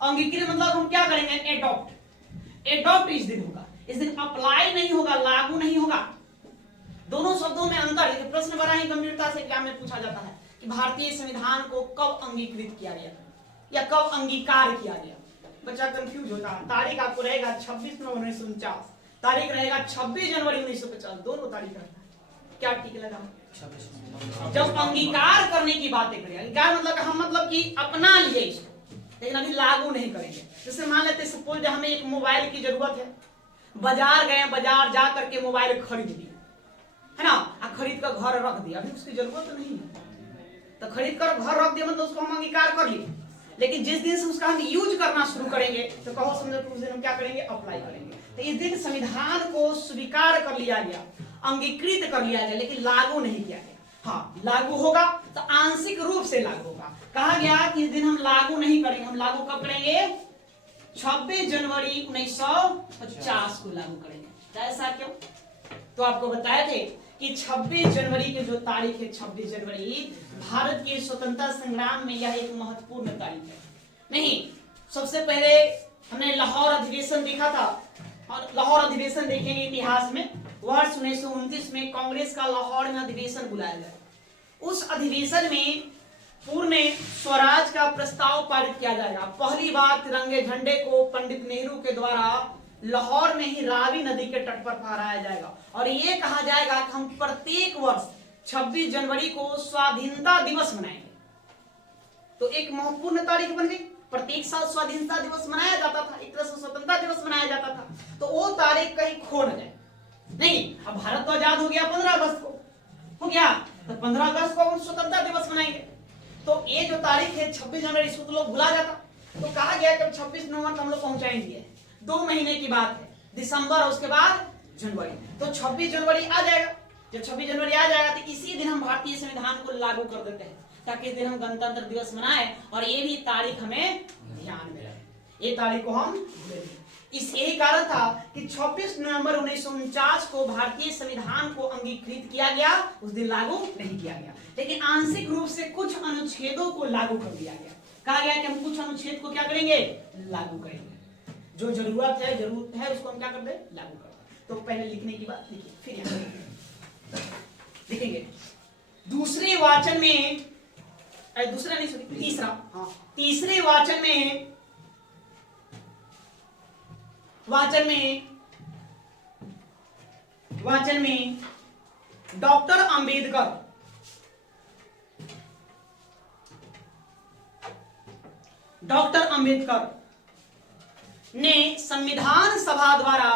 अंगीकृत मतलब हम क्या करेंगे, एडॉप्ट इस दिन होगा। इस दिन अप्लाई नहीं होगा, लागू नहीं होगा। दोनों शब्दों में अंतर है। प्रश्न बड़ा ही गंभीरता से एग्जाम में पूछा जाता है कि भारतीय संविधान को कब अंगीकृत किया गया या कब अंगीकार किया गया। बच्चा कंफ्यूज होता है। तारीख आपको रहेगा 26 नवंबर 1949, तारीख रहेगा 26 जनवरी 1950, दोनों तारीख रहता है। क्या ठीक लगा, जब अंगीकार करने की बातें करें, अंगीकार मतलब हम मतलब कि अपना लिए इसको, लेकिन अभी लागू नहीं करेंगे। जैसे मान लेते सपोज हमें एक मोबाइल की जरूरत है, बाजार गए, बाजार जा करके मोबाइल खरीद लिया, है ना, खरीद कर घर रख दिया, अभी उसकी जरूरत तो नहीं है, तो खरीद कर घर रख दिया मतलब उसको हम अंगीकार कर लिए। लेकिन जिस दिन से उसका हम यूज करना शुरू करेंगे तो कहो समझो उस दिन हम क्या करेंगे, अप्लाई करेंगे। तो इस दिन संविधान को स्वीकार कर लिया गया, अंगीकृत कर लिया गया, लेकिन लागू नहीं किया गया। हाँ, लागू होगा तो आंशिक रूप से लागू होगा। कहा गया कि इस दिन हम लागू नहीं करेंगे। हम लागू कब करेंगे, 26 जनवरी 1950 को लागू करेंगे। ऐसा क्यों, तो आपको बताए थे कि 26 जनवरी की जो तारीख है, 26 जनवरी भारत के स्वतंत्रता संग्राम में यह एक महत्वपूर्ण तारीख है। नहीं, सबसे पहले हमने लाहौर अधिवेशन देखा था, और लाहौर अधिवेशन देखेंगे इतिहास में, वर्ष 1929 में कांग्रेस का लाहौर में अधिवेशन बुलाया गया। उस अधिवेशन में पूर्ण स्वराज का प्रस्ताव पारित किया जाएगा। पहली बार तिरंगे झंडे को पंडित नेहरू के द्वारा लाहौर में ही रावी नदी के तट पर फहराया जाएगा, और ये कहा जाएगा कि हम प्रत्येक वर्ष 26 जनवरी को स्वाधीनता दिवस मनाएंगे। तो एक महत्वपूर्ण तारीख बन गई। प्रत्येक साल स्वाधीनता दिवस मनाया जाता था, एक तरह से स्वतंत्रता दिवस मनाया जाता था, तो वो तारीख कहीं खो न जाए। नहीं, अब भारत तो आजाद हो गया 15 अगस्त को, हो गया, तो 15 अगस्त को हम स्वतंत्रता दिवस मनाएंगे। तो ये जो तारीख है 26 जनवरी, इसको तो लोग भुला जाता। तो कहा गया कि 26 नवंबर हम लोग पहुंचाएंगे, 2 महीने की बात है, दिसंबर और उसके बाद जनवरी, तो 26 जनवरी आ जाएगा। जब 26 जनवरी आ जाएगा तो इसी दिन हम भारतीय संविधान को लागू कर देते हैं, ताकि इस दिन हम गणतंत्र दिवस मनाएं, और ये भी तारीख हमें ध्यान में रहे, ये तारीख को हम भूले नहीं। इस यही कारण था कि 26 नवंबर 1949 को भारतीय संविधान को अंगीकृत किया गया, उस दिन लागू नहीं किया गया, लेकिन आंशिक रूप से कुछ अनुच्छेदों को लागू कर दिया गया। कहा गया कि हम कुछ अनुच्छेद को क्या करेंगे, लागू करेंगे। जो जरूरत है उसको हम क्या कर दे, लागू कर दे। तो पहले लिखने की बात लिखिए, फिर यहाँ लिखेंगे। दूसरे वाचन में अरे दूसरा नहीं, सॉरी तीसरा, हाँ तीसरे वाचन में डॉक्टर अंबेडकर ने संविधान सभा द्वारा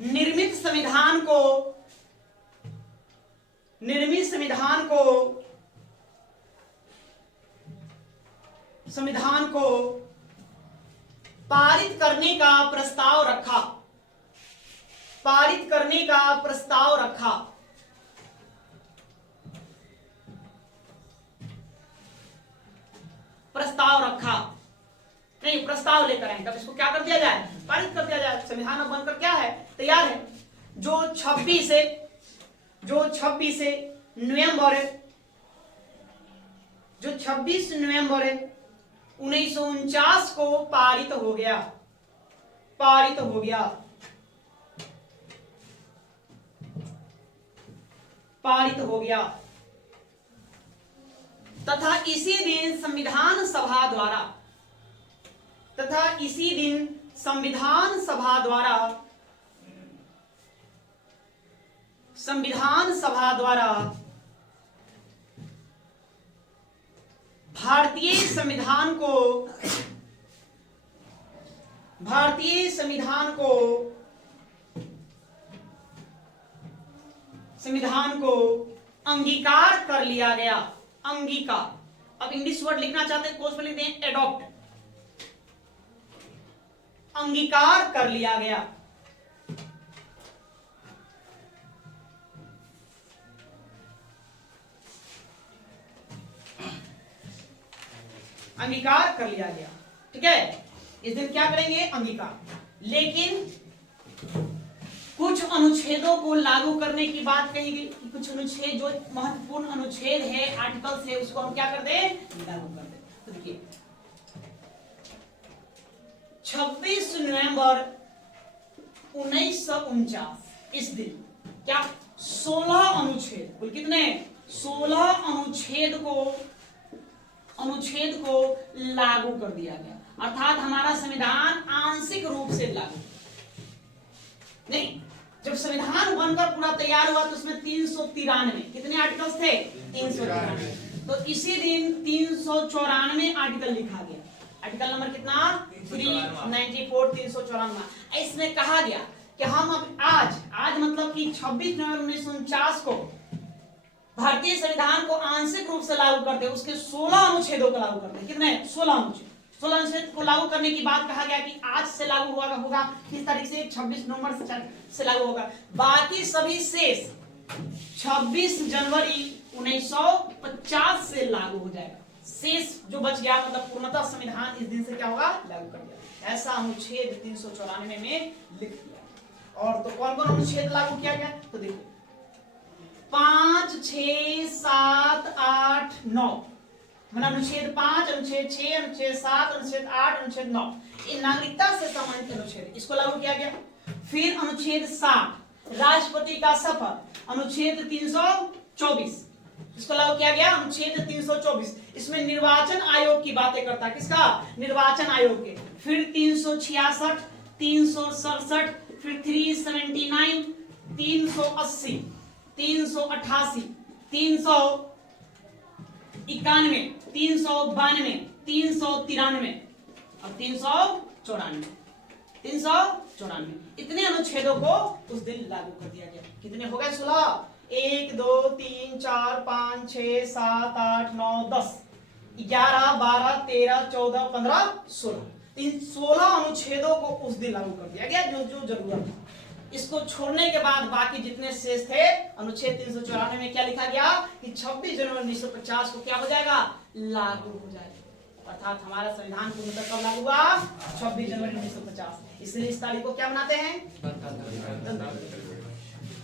निर्मित संविधान को पारित करने का प्रस्ताव रखा। नहीं, प्रस्ताव लेकर आए, तब इसको क्या कर दिया जाए, पारित कर दिया जाए। संविधान अब बनकर क्या है, तैयार है। जो 26 नवंबर 1949 को पारित हो गया तथा इसी दिन संविधान सभा द्वारा भारतीय संविधान को अंगीकार कर लिया गया। अब इंग्लिश वर्ड लिखना चाहते हैं, कोर्स में लिख दें एडॉप्ट। अंगीकार कर लिया गया। ठीक है, इस दिन क्या करेंगे, अंगीकार। लेकिन कुछ अनुच्छेदों को लागू करने की बात कही गई कि कुछ अनुच्छेद, जो महत्वपूर्ण अनुच्छेद है, आर्टिकल्स है, उसको हम क्या कर दें, लागू कर दें। तो देखिए 26 नवंबर 1949 इस दिन क्या 16 अनुच्छेद, कुल कितने, 16 अनुच्छेद को लागू कर दिया गया। अर्थात हमारा संविधान आंशिक रूप से लागू नहीं। जब संविधान बनकर पूरा तैयार हुआ तो उसमें 393 कितने आर्टिकल्स थे, 393। तो इसी दिन 394 आर्टिकल लिखा गया। आर्टिकल नंबर कितना, 394, 394। इसमें कहा गया कि हम अब आज मतलब कि 26 नवंबर 1949 को भारतीय संविधान को आंशिक रूप से लागू करते, उसके 16 अनुच्छेदों को लागू करते। कितने, 16 अनुच्छेद को लागू करने की बात कहा गया कि आज से लागू होगा, किस तारीख से, 26 नवंबर से लागू होगा। बाकी सभी शेष 26 जनवरी 1950 से लागू हो जाएगा। शेष जो बच गया, मतलब पूर्णतः संविधान इस दिन से क्या होगा, लागू कर दिया। ऐसा अनुच्छेद 394 में लिख दिया। और तो कौन कौन अनुच्छेद लागू किया गया, तो देखिए 5, 6, 7, 8, 9, मतलब अनुच्छेद 5, अनुच्छेद 6, अनुच्छेद 7, अनुच्छेद 8, अनुच्छेद 9, ये नागरिकता से संबंधित अनुच्छेद, इसको लागू किया गया। फिर अनुच्छेद 7 राष्ट्रपति का शपथ, अनुच्छेद 324 इसको लागू किया गया। अनुच्छेद 324 इसमें निर्वाचन आयोग की बातें करता है, किसका, निर्वाचन आयोग के। फिर 366, 367, फिर 379, 380, 388, 391, 392, 393 और 394 इतने अनुच्छेदों को उस दिन लागू कर दिया गया। कितने हो गए, 16, 1, 2, 3, 4, 5, 6, 7, 8, 9, 10, 11, 12, 13, 14, 15, 16, इन 16 अनुच्छेदों को उस दिन लागू कर दिया गया, जो जरूरत था। इसको छोड़ने के बाद बाकी जितने शेष थे, अनुच्छेद 394 में क्या लिखा गया कि 26 जनवरी 1950 को क्या हो जाएगा, लागू हो जाएगा। अर्थात हमारा संविधान पूर्णतः कब लागू हुआ, 26 जनवरी 1950। इसलिए इस तारीख को क्या मनाते हैं,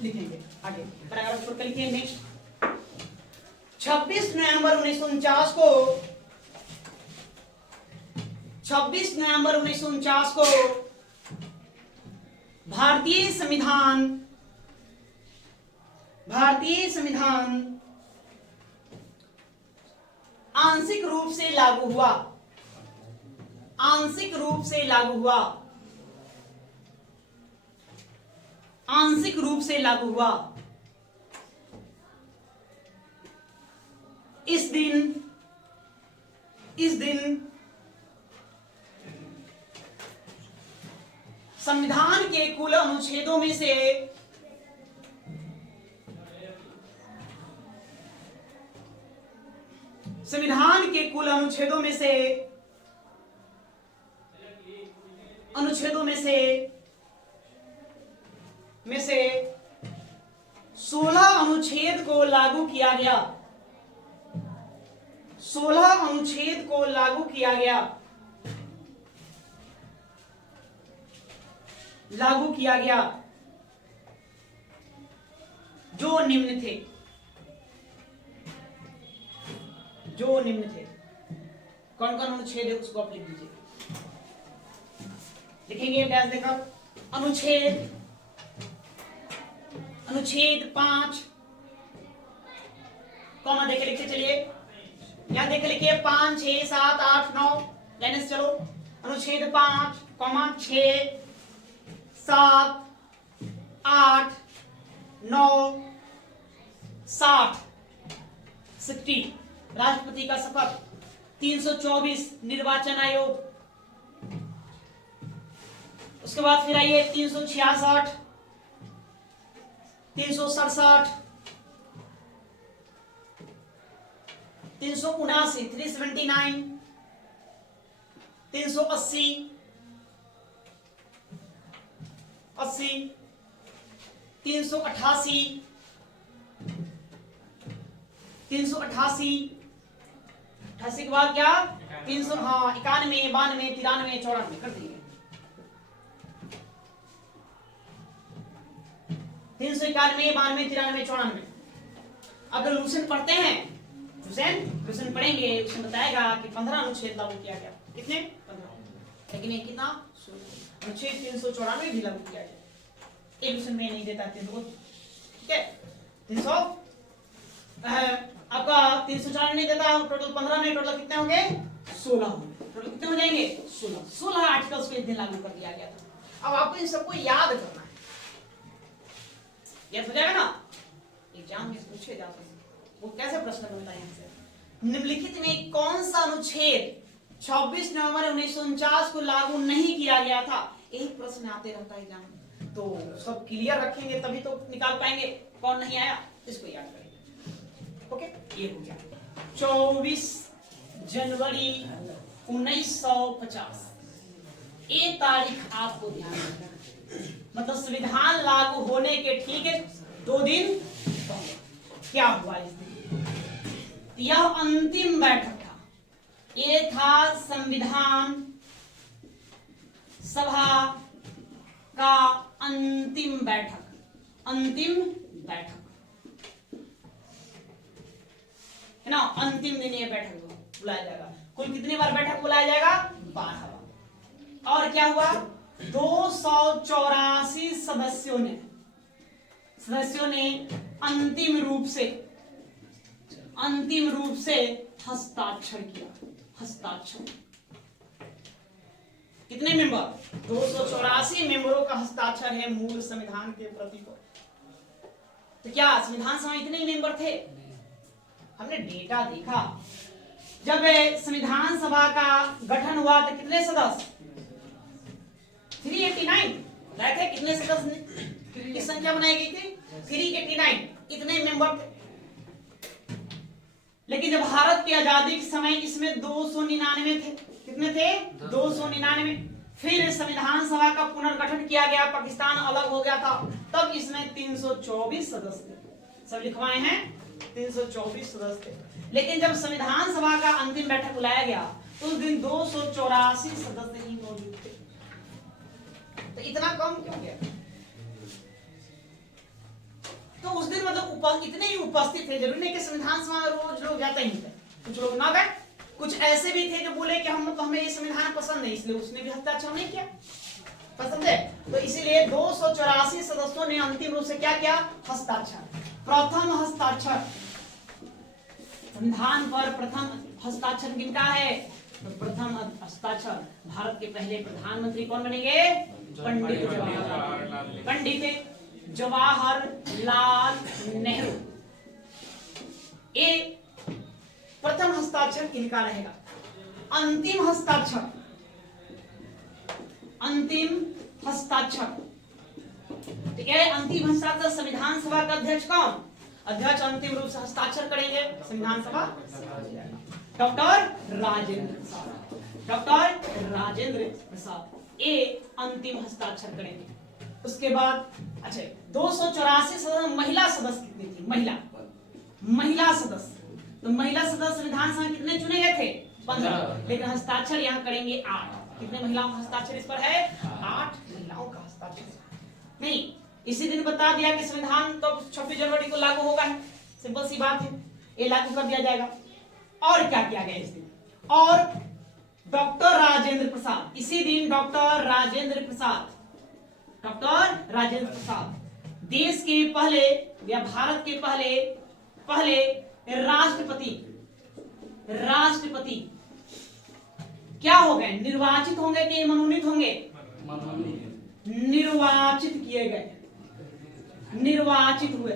लिखेंगे आगे पैराग्राफ छोड़ के लिखिए। नेक्स्ट 26 नवंबर 1949 को 26 नवंबर 1949 को भारतीय संविधान आंशिक रूप से लागू हुआ। आंशिक रूप से लागू हुआ। आंशिक रूप से लागू हुआ। इस दिन संविधान के कुल अनुच्छेदों में से में से 16 अनुच्छेद को लागू किया गया। 16 अनुच्छेद को लागू किया गया जो निम्न थे। कौन कौन अनुच्छेद है उसको आप लिख दीजिए। लिखेंगे डैश देकर। अनुच्छेद 5 कॉमा देखे लिखते चलिए। यहां देखे लिखिए 5 6 7 8 9 लाइन से चलो। अनुच्छेद 5 कॉमा 6 7 8 9 60 राष्ट्रपति का शपथ। 324 निर्वाचन आयोग। उसके बाद फिर आइए 366 367 379 379 380 80 388 88 के बाद क्या 300 हाँ 91 92 93 94 कर दिए। 391 92 93 94। अब लूसेंट पढ़ते हैं। लूसेंट पढ़ेंगे। उसमें बताएगा कि 15 अनुच्छेद लागू किया गया। कितने 15। लेकिन ये कितना अनुच्छेद 394 भी लागू किया गया। एक लूसेंट में नहीं देता 300। ठीक है 300 आपका 394 नहीं देता। टोटल 15 नहीं, टोटल कितने होंगे 16 होंगे। टोटल कितने हो जाएंगे 16 आर्टिकल्स को इस दिन लागू कर दिया गया था। अब आपको इन सबको याद करना है। याद हो जाएगा ना। एग्जाम में पूछे जा सकते वो कैसे प्रश्न बनता है। यहाँ से निम्नलिखित में कौन सा अनुच्छेद 26 नवंबर 1949 को लागू नहीं किया गया था। एक प्रश्न आते रहता है एग्जाम में, तो सब क्लियर रखेंगे तभी तो निकाल पाएंगे। कौन नहीं आया इसको याद करेंगे। ओके ये हो गया 24 जनवरी 1950। ये तारीख आपको ध्यान रखना है। मतलब संविधान लागू होने के ठीक है 2 दिन पहले क्या हुआ इस दिन। यह अंतिम बैठक था। ये था संविधान सभा का अंतिम बैठक है ना। अंतिम दिन ये बैठक बुलाया जाएगा। कुल कितनी बार बैठक बुलाया जाएगा 12 बार। और क्या हुआ 284 सदस्यों ने अंतिम रूप से हस्ताक्षर किया। कितने मेंबर 284 मेंबरों का हस्ताक्षर है मूल संविधान के प्रति को। तो क्या संविधान सभा इतने ही मेंबर थे। हमने डेटा देखा जब संविधान सभा का गठन हुआ तो कितने सदस्य 389 राइट है। कितने सदस्य की संख्या बनाई गई थी 389 इतने मेंबर थे। लेकिन जब भारत की आजादी के समय इसमें 299 थे। कितने थे 299। फिर संविधान सभा का पुनर्गठन किया गया, पाकिस्तान अलग हो गया था, तब इसमें 324 सदस्य थे। सब लिखवाए हैं 324 सदस्य थे। लेकिन जब संविधान सभा का अंतिम बैठक बुलाया गया तो उस दिन 284 सदस्य ही मौजूद थे। तो इतना कम क्यों गया। तो उस दिन मतलब इतने ही उपस्थित थे। जरूरी नहीं कि संविधान सभा में रोज लोग जाते ही थे। कुछ लोग ना गए, कुछ ऐसे भी थे जो बोले कि हम तो हमें ये संविधान यहाँ पसंद नहीं, इसलिए उसने भी हस्ताक्षर नहीं किया। पसंद है, तो इसीलिए 284 सदस्यों ने अंतिम रूप से क्या किया, हस्ताक्षर। प्रथम हस्ताक्षर संविधान पर प्रथम हस्ताक्षर किनका है, तो प्रथम हस्ताक्षर भारत के पहले प्रधानमंत्री कौन बनेंगे, पंडित जवाहरलाल नेहरू। ये प्रथम हस्ताक्षर किनका रहेगा। अंतिम हस्ताक्षर, अंतिम हस्ताक्षर, ठीक है। अंतिम हस्ताक्षर संविधान सभा का अध्यक्ष कौन, अध्यक्ष अंतिम रूप से हस्ताक्षर करेंगे संविधान सभा, डॉक्टर राजेंद्र प्रसाद, डॉक्टर राजेंद्र प्रसाद ये अंतिम हस्ताक्षर करेंगे। उसके बाद अच्छा 284 सदस्य, महिला सदस्य कितनी थी, महिला सदस्य, तो महिला सदस्य संविधान सभा कितने चुने गए थे, 15, लेकिन हस्ताक्षर यहाँ करेंगे 8। कितने महिलाओं का हस्ताक्षर इस पर है, 8 महिलाओं का हस्ताक्षर। नहीं, इसी दिन बता दिया कि संविधान तो 26 जनवरी को लागू होगा, सिंपल सी बात है, ये लागू कर दिया जाएगा। और क्या किया गया इस दिन, और डॉक्टर राजेंद्र प्रसाद, इसी दिन डॉक्टर राजेंद्र प्रसाद, डॉक्टर राजेंद्र प्रसाद देश के पहले या भारत के पहले राष्ट्रपति क्या हो गए, निर्वाचित होंगे कि मनोनीत होंगे, निर्वाचित किए गए, निर्वाचित हुए।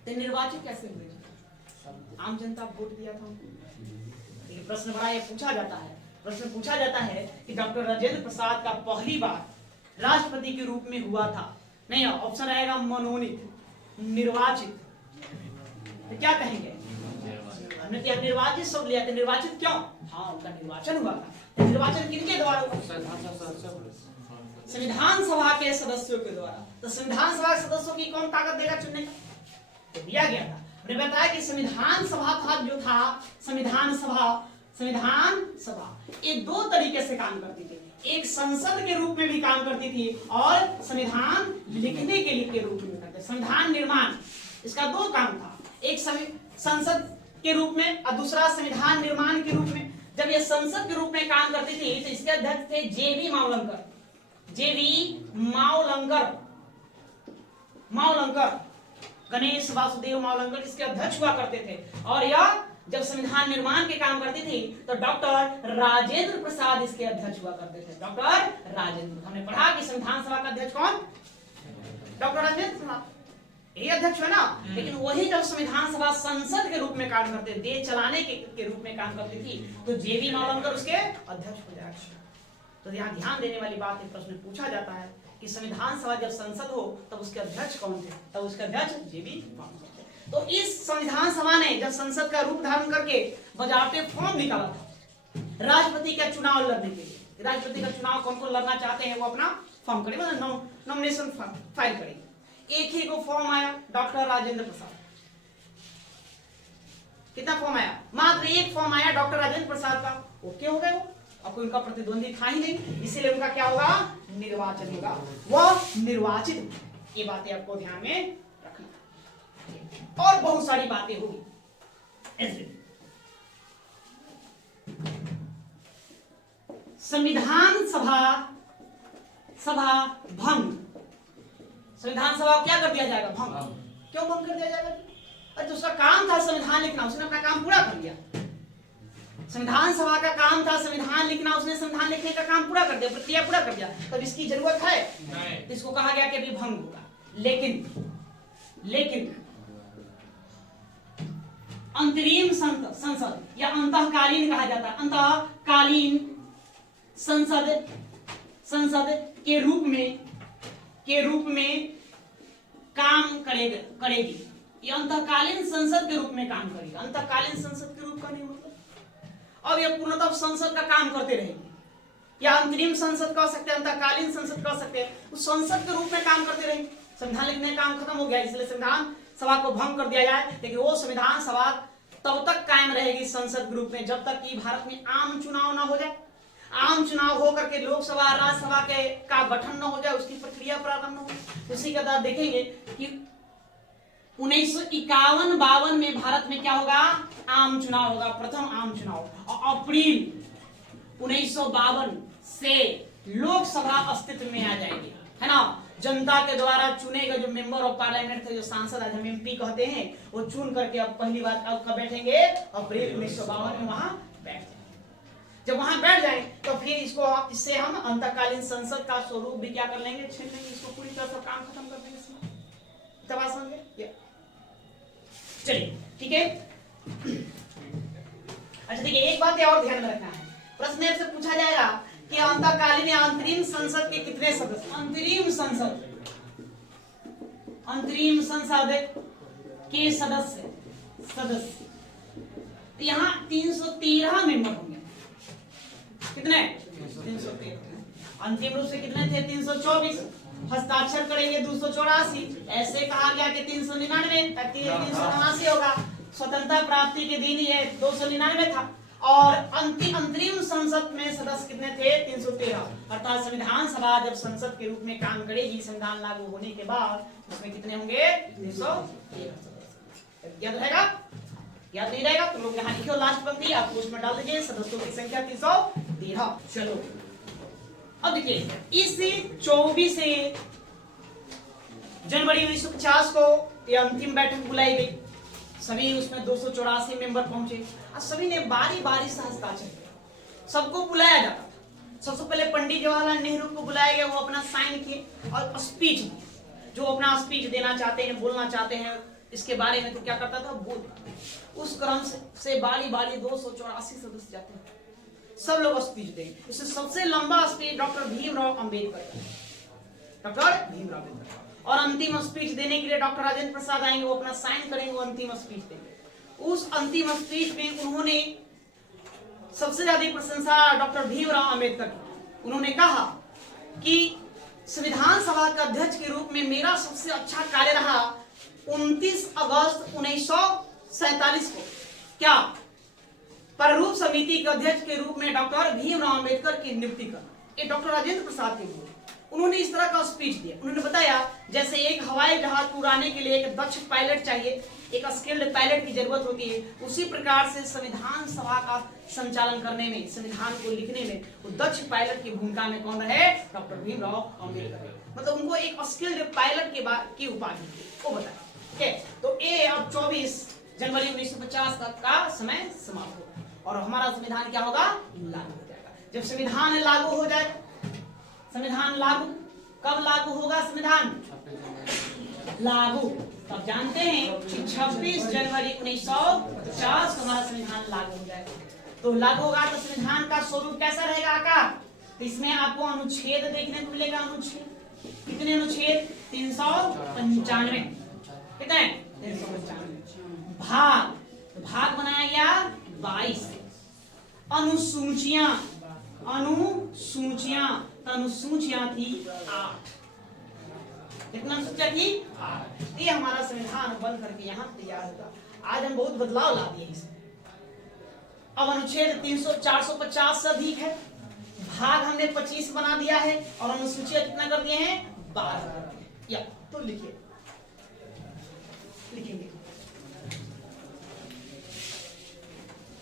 तो निर्वाचित कैसे हुए, आम जनता वोट दिया था। ये प्रश्न बड़ा ये पूछा जाता है, प्रश्न पूछा जाता है कि डॉक्टर राजेंद्र प्रसाद का पहली बार राष्ट्रपति के रूप में हुआ था, नहीं ऑप्शन रहेगा मनोनीत, निर्वाचित, तो क्या कहेंगे, निर्वाचित शब्द लिया था, निर्वाचित क्यों, हाँ उनका निर्वाचन हुआ था। तो निर्वाचन किनके द्वारा हुआ, संविधान सभा के सदस्यों के द्वारा। तो संविधान सभा के सदस्यों की कौन ताकत देगा चुनने का, तो दिया गया था। मैंने बताया कि संविधान सभा था जो था, संविधान सभा ये दो तरीके से काम करती थी, एक संसद के रूप में भी काम करती थी और संविधान लिखने के रूप में करते, संविधान निर्माण, इसका दो काम था, एक संसद के रूप में और दूसरा संविधान निर्माण के रूप में। जब ये संसद के रूप में काम करती थी तो इसके अध्यक्ष थे जेवी मावलंकर, गणेश वासुदेव मावलंकर इसके अध्यक्ष हुआ करते थे। और यह जब संविधान निर्माण के काम करती थी तो डॉक्टर राजेंद्र प्रसाद इसके अध्यक्ष हुआ करते थे, डॉक्टर राजेंद्र। हमने पढ़ा कि संविधान सभा का अध्यक्ष कौन, डॉक्टर राजेंद्र प्रसाद, ये अध्यक्ष है ना। लेकिन वही जब संविधान सभा संसद के रूप में काम करते, देश चलाने के रूप में काम करती थी, तो जेवी मावलंकर उसके अध्यक्ष हो जाएगा। तो यहाँ ध्यान देने वाली बात है, प्रश्न पूछा जाता है कि संविधान सभा जब संसद हो तब उसके अध्यक्ष कौन थे, तब उसके अध्यक्ष जेवी मावलंकर थे। तो इस संविधान सभा ने जब संसद का रूप धारण करके बजाते फॉर्म निकाला था राष्ट्रपति का चुनाव लड़ने के लिए। राष्ट्रपति का चुनाव कौन कौन लड़ना चाहते हैं वो अपना फॉर्म करें, मतलब नॉमिनेशन फाइल करेंगे। एक ही को फॉर्म आया, डॉक्टर राजेंद्र प्रसाद। कितना फॉर्म आया, मात्र एक फॉर्म आया डॉक्टर राजेंद्र प्रसाद का, ओके हो गए वो, अब कोई उनका प्रतिद्वंदी था ही नहीं, इसीलिए उनका क्या होगा, निर्वाचन होगा, वह निर्वाचित। ये बातें आपको ध्यान में रखना, और बहुत सारी बातें होगी। संविधान सभा भंग, संविधान सभा क्या कर दिया जाएगा, भंग। क्यों भंग कर दिया जाएगा, अरे उसका काम था संविधान लिखना, उसने अपना काम पूरा कर लिया। संविधान सभा का काम था संविधान लिखना, उसने संविधान लिखने का काम पूरा कर दिया, प्रक्रिया पूरा कर दिया, तब इसकी जरूरत है नहीं। इसको कहा गया कि अभी भंग होगा। लेकिन अंतरिम संसद या अंतःकालीन कहा जाता है, अंतःकालीन संसद के रूप में काम करेगी। ये अंतःकालीन संसद के रूप में काम करेगी। अंतःकालीन संसद के रूप का नहीं मतलब अब ये पूर्णतः संसद का काम करते रहेंगे, या अंतरिम संसद कह सकते हैं, अंतःकालीन संसद कह सकते हैं, उस संसद के रूप में काम करते रहेंगे। संविधान लिखने का काम खत्म हो गया, इसलिए संविधान सभा को भंग कर दिया जाए, लेकिन वो संविधान सभा तब तक कायम रहेगी संसद के रूप में जब तक कि भारत में आम चुनाव ना हो जाए। आम चुनाव होकर के लोकसभा राज्यसभा का गठन न हो जाए, उसकी प्रक्रिया प्रारंभ हो। उसी के बाद देखेंगे कि 1951-52 में भारत में क्या होगा, आम चुनाव होगा, प्रथम आम चुनाव। और 1952 से लोकसभा अस्तित्व में आ जाएगी, है ना। जनता के द्वारा चुने गए जो मेंबर ऑफ पार्लियामेंट थे, जो सांसद आज हम एमपी कहते हैं, वो चुन करके अब पहली बार कब बैठेंगे, अप्रैल 1952 में वहां बैठ जाएंगे। जब वहां बैठ जाए तो फिर इससे हम अंतकालीन संसद का स्वरूप भी क्या कर लेंगे, छीन लेंगे, इसको पूरी तरह से काम खत्म कर देंगे इसमें। तब समझे, चलिए ठीक है। अच्छा देखिए, एक बात और ध्यान में रखना है, प्रश्न से पूछा जाएगा कि अंतकालीन या अंतरिम संसद के कितने सदस्य, अंतरिम संसद के सदस्य यहाँ 313 मेंबर होंगे। कितने, 313। अंतिम रूप से कितने थे, 324। हस्ताक्षर करेंगे 284। ऐसे कहा गया कि 399, 389 होगा। स्वतंत्रता प्राप्ति के दिन ये 299 था। और अंतरिम संसद में सदस्य कितने थे, 313। अर्थात संविधान सभा जब संसद के रूप में काम करेगी संविधान लागू होने के बाद, उसमें कितने होंगे, 313 सदस्य। याद रहेगा, याद नहीं रहेगा तो लोग यहाँ लिखो, लास्ट पंक्ति आप उसमें डाल दीजिए, सदस्यों की संख्या 313। चलो अब देखिए, इस 24 जनवरी 1950 को यह अंतिम बैठक बुलाई गई। सभी उसमें 284 मेंबर पहुंचे और सभी ने बारी बारी से हस्ताक्षर किया। सबको बुलाया जाता था। सबसे पहले पंडित जवाहरलाल नेहरू को बुलाया गया, वो अपना साइन किए और स्पीच दी। जो अपना स्पीच देना चाहते हैं, बोलना चाहते हैं इसके बारे में, तो क्या करता था, बोल। उस क्रम से बारी बारी 284 सदस्य जाते हैं, सब लोग स्पीच देंगे। इससे सबसे लंबा स्पीच डॉक्टर भीमराव अंबेडकर, और अंतिम स्पीच देने के लिए डॉक्टर राजेंद्र प्रसाद आएंगे, वो अपना साइन करेंगे, वो अंतिम स्पीच देंगे। उस अंतिम स्पीच में उन्होंने सबसे ज्यादा प्रशंसा डॉक्टर भीमराव अंबेडकर की। उन्होंने कहा कि संविधान सभा का अध्यक्ष के रूप में मेरा सबसे अच्छा कार्य रहा 29 अगस्त 1947 को क्या, प्रारूप समिति के अध्यक्ष के रूप में डॉक्टर भीमराव अंबेडकर की नियुक्ति करना। ये डॉक्टर राजेंद्र प्रसाद के बोले। उन्होंने इस तरह का स्पीच दिया। उन्होंने बताया जैसे एक हवाई जहाज उड़ाने के लिए एक दक्ष पायलट चाहिए, एक स्किल्ड पायलट की जरूरत होती है, उसी प्रकार से संविधान सभा का संचालन करने में, संविधान को लिखने में वो दक्ष पायलट की भूमिका में कौन रहे, डॉक्टर भीमराव अंबेडकर। मतलब उनको एक स्किल्ड पायलट की उपाधि वो बताया। तो ये अब 24 जनवरी 1950 तक का समय समाप्त होगा और हमारा संविधान क्या होगा, लागू हो जाएगा। जब संविधान लागू हो जाए, संविधान लागू कब लागू होगा, संविधान लागू तब जानते हैं कि 26 जनवरी 1950 को हमारा संविधान लागू हो जाएगा। तो लागू होगा तो संविधान का स्वरूप कैसा रहेगा आकार, तो इसमें आपको अनुच्छेद देखने को मिलेगा। अनुच्छेद कितने, अनुच्छेद 395, कितने 395। भाग, तो भाग बनाया गया 22। अनुसूचियां, अनुसूचियां थी 8। कितना अनुसूचियां थी, 8। ये हमारा संविधान बन करके यहाँ तैयार होगा। आज हम बहुत बदलाव ला दिए इसमें। अब अनुच्छेद 450 से अधिक है, भाग हमने 25 बना दिया है और अनुसूचियां कितना कर दिए हैं, 12 कर दिए। या तो लिखिए, लिखेंगे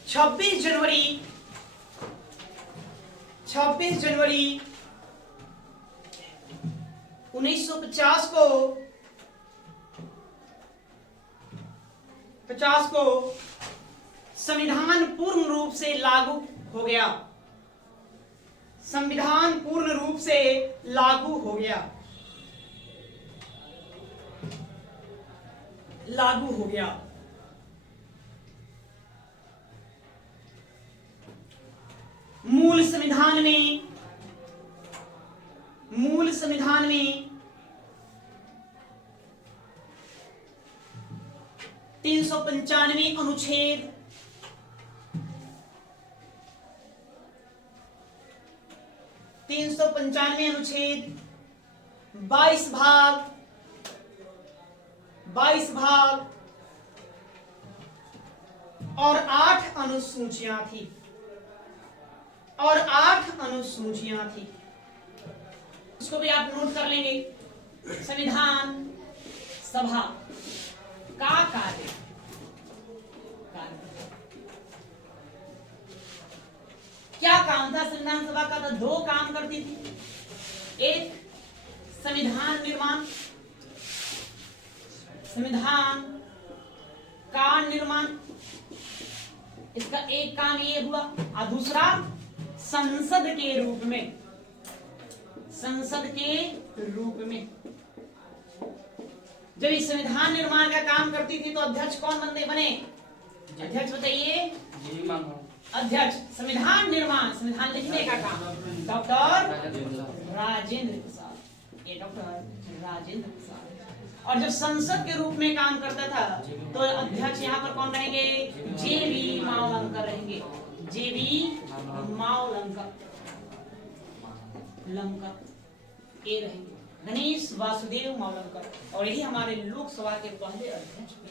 26 जनवरी 1950 को संविधान पूर्ण रूप से लागू हो गया। संविधान पूर्ण रूप से लागू हो गया, लागू हो गया। मूल संविधान में 395 अनुच्छेद, 395 अनुच्छेद, 22 भाग और 8 अनुसूचियां थी, इसको भी आप नोट कर लेंगे। संविधान सभा का कार्य क्या काम था संविधान सभा का? था दो काम करती थी। एक संविधान निर्माण, संविधान का निर्माण, इसका एक काम ये हुआ, और दूसरा संसद के रूप में, संसद के रूप में जब इस संविधान निर्माण का काम करती थी तो अध्यक्ष कौन बने? अध्यक्ष बताइए। अध्यक्ष संविधान निर्माण, संविधान लिखने का काम डॉक्टर राजेंद्र प्रसाद, ये डॉक्टर राजेंद्र प्रसाद। और जब संसद के रूप में काम करता था तो अध्यक्ष यहाँ पर कौन रहेंगे? जेबी मावलंकर रहेंगे, जेबी मावलंकर ये रहेंगे, गणेश वासुदेव मावलंकर। और यही हमारे लोकसभा के पहले अध्यक्ष भी।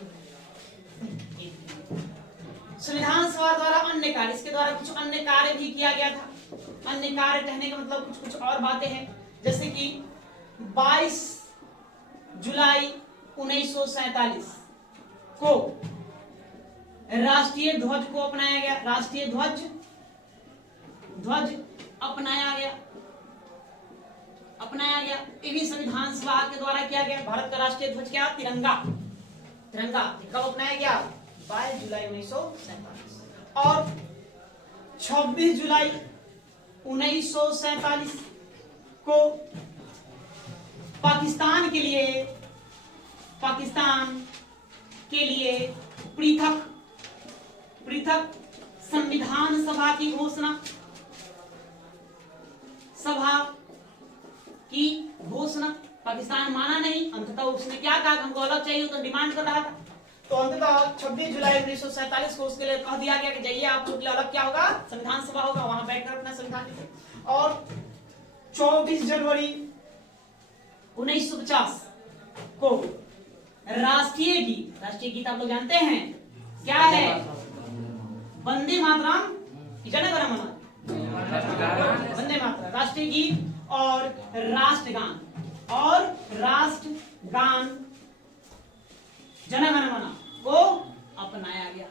संविधान सभा द्वारा अन्य कार्य, इसके द्वारा कुछ अन्य कार्य भी किया गया था। अन्य कार्य कहने का मतलब कुछ कुछ और बातें हैं, जैसे कि 22 जुलाई 1947 को राष्ट्रीय ध्वज को अपनाया गया, राष्ट्रीय ध्वज अपनाया गया। ये भी संविधान सभा के द्वारा किया गया। भारत का राष्ट्रीय ध्वज क्या? तिरंगा। कब अपनाया गया? 22 जुलाई 1947। और 26 जुलाई 1947 को पाकिस्तान के लिए पृथक संविधान सभा की घोषणा, पाकिस्तान माना नहीं। अंततः उसने क्या कहा? हमको अलग चाहिए, तो डिमांड कर रहा था। तो अंततः 26 जुलाई 1947 को उसके लिए कह दिया गया कि जाइए आप लोग के लिए अलग क्या होगा? संविधान सभा होगा, वहां बैठकर अपना संविधान लिखें। और 24 जनवरी 1950 को राष्ट्रीय गीत आप लोग जानते हैं क्या है? वंदे मातरम, जन गण मन, वंदे मातरम राष्ट्रीय गीत और राष्ट्रगान जन गण मन को अपनाया गया।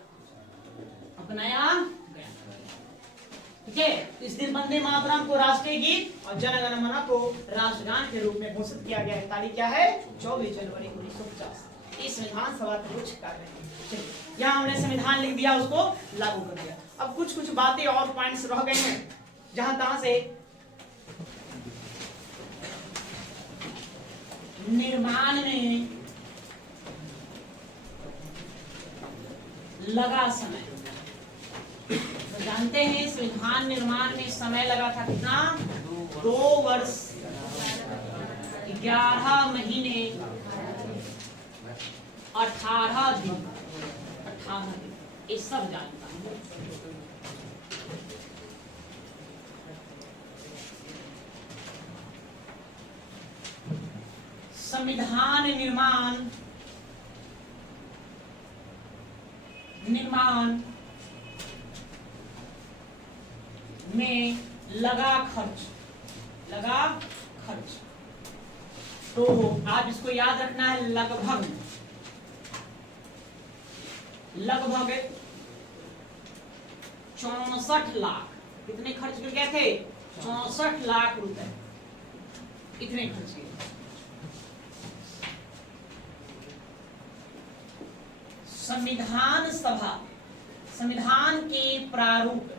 ठीक है, इस दिन वंदे मातरम को राष्ट्रीय गीत और जन गण मन को राष्ट्रगान के रूप में घोषित किया गया है। तारीख क्या है? 24 जनवरी 1950। इस संविधान सभा के कुछ कार्य हैं। यहाँ हमने संविधान लिख दिया, उसको लागू कर दिया। अब कुछ कुछ बातें और पॉइंट्स रह गए हैं, जहां तहां से निर्माण में लगा समय। तो जानते हैं संविधान निर्माण में समय लगा था कितना? 2 वर्ष 11 महीने 18 दिन। ये सब जानता हूं। संविधान निर्माण में लगा खर्च। तो आप इसको याद रखना है, लगभग 64 लाख। कितने खर्च कर गए थे? 64 लाख रुपए, इतने खर्च किए। संविधान सभा संविधान के प्रारूप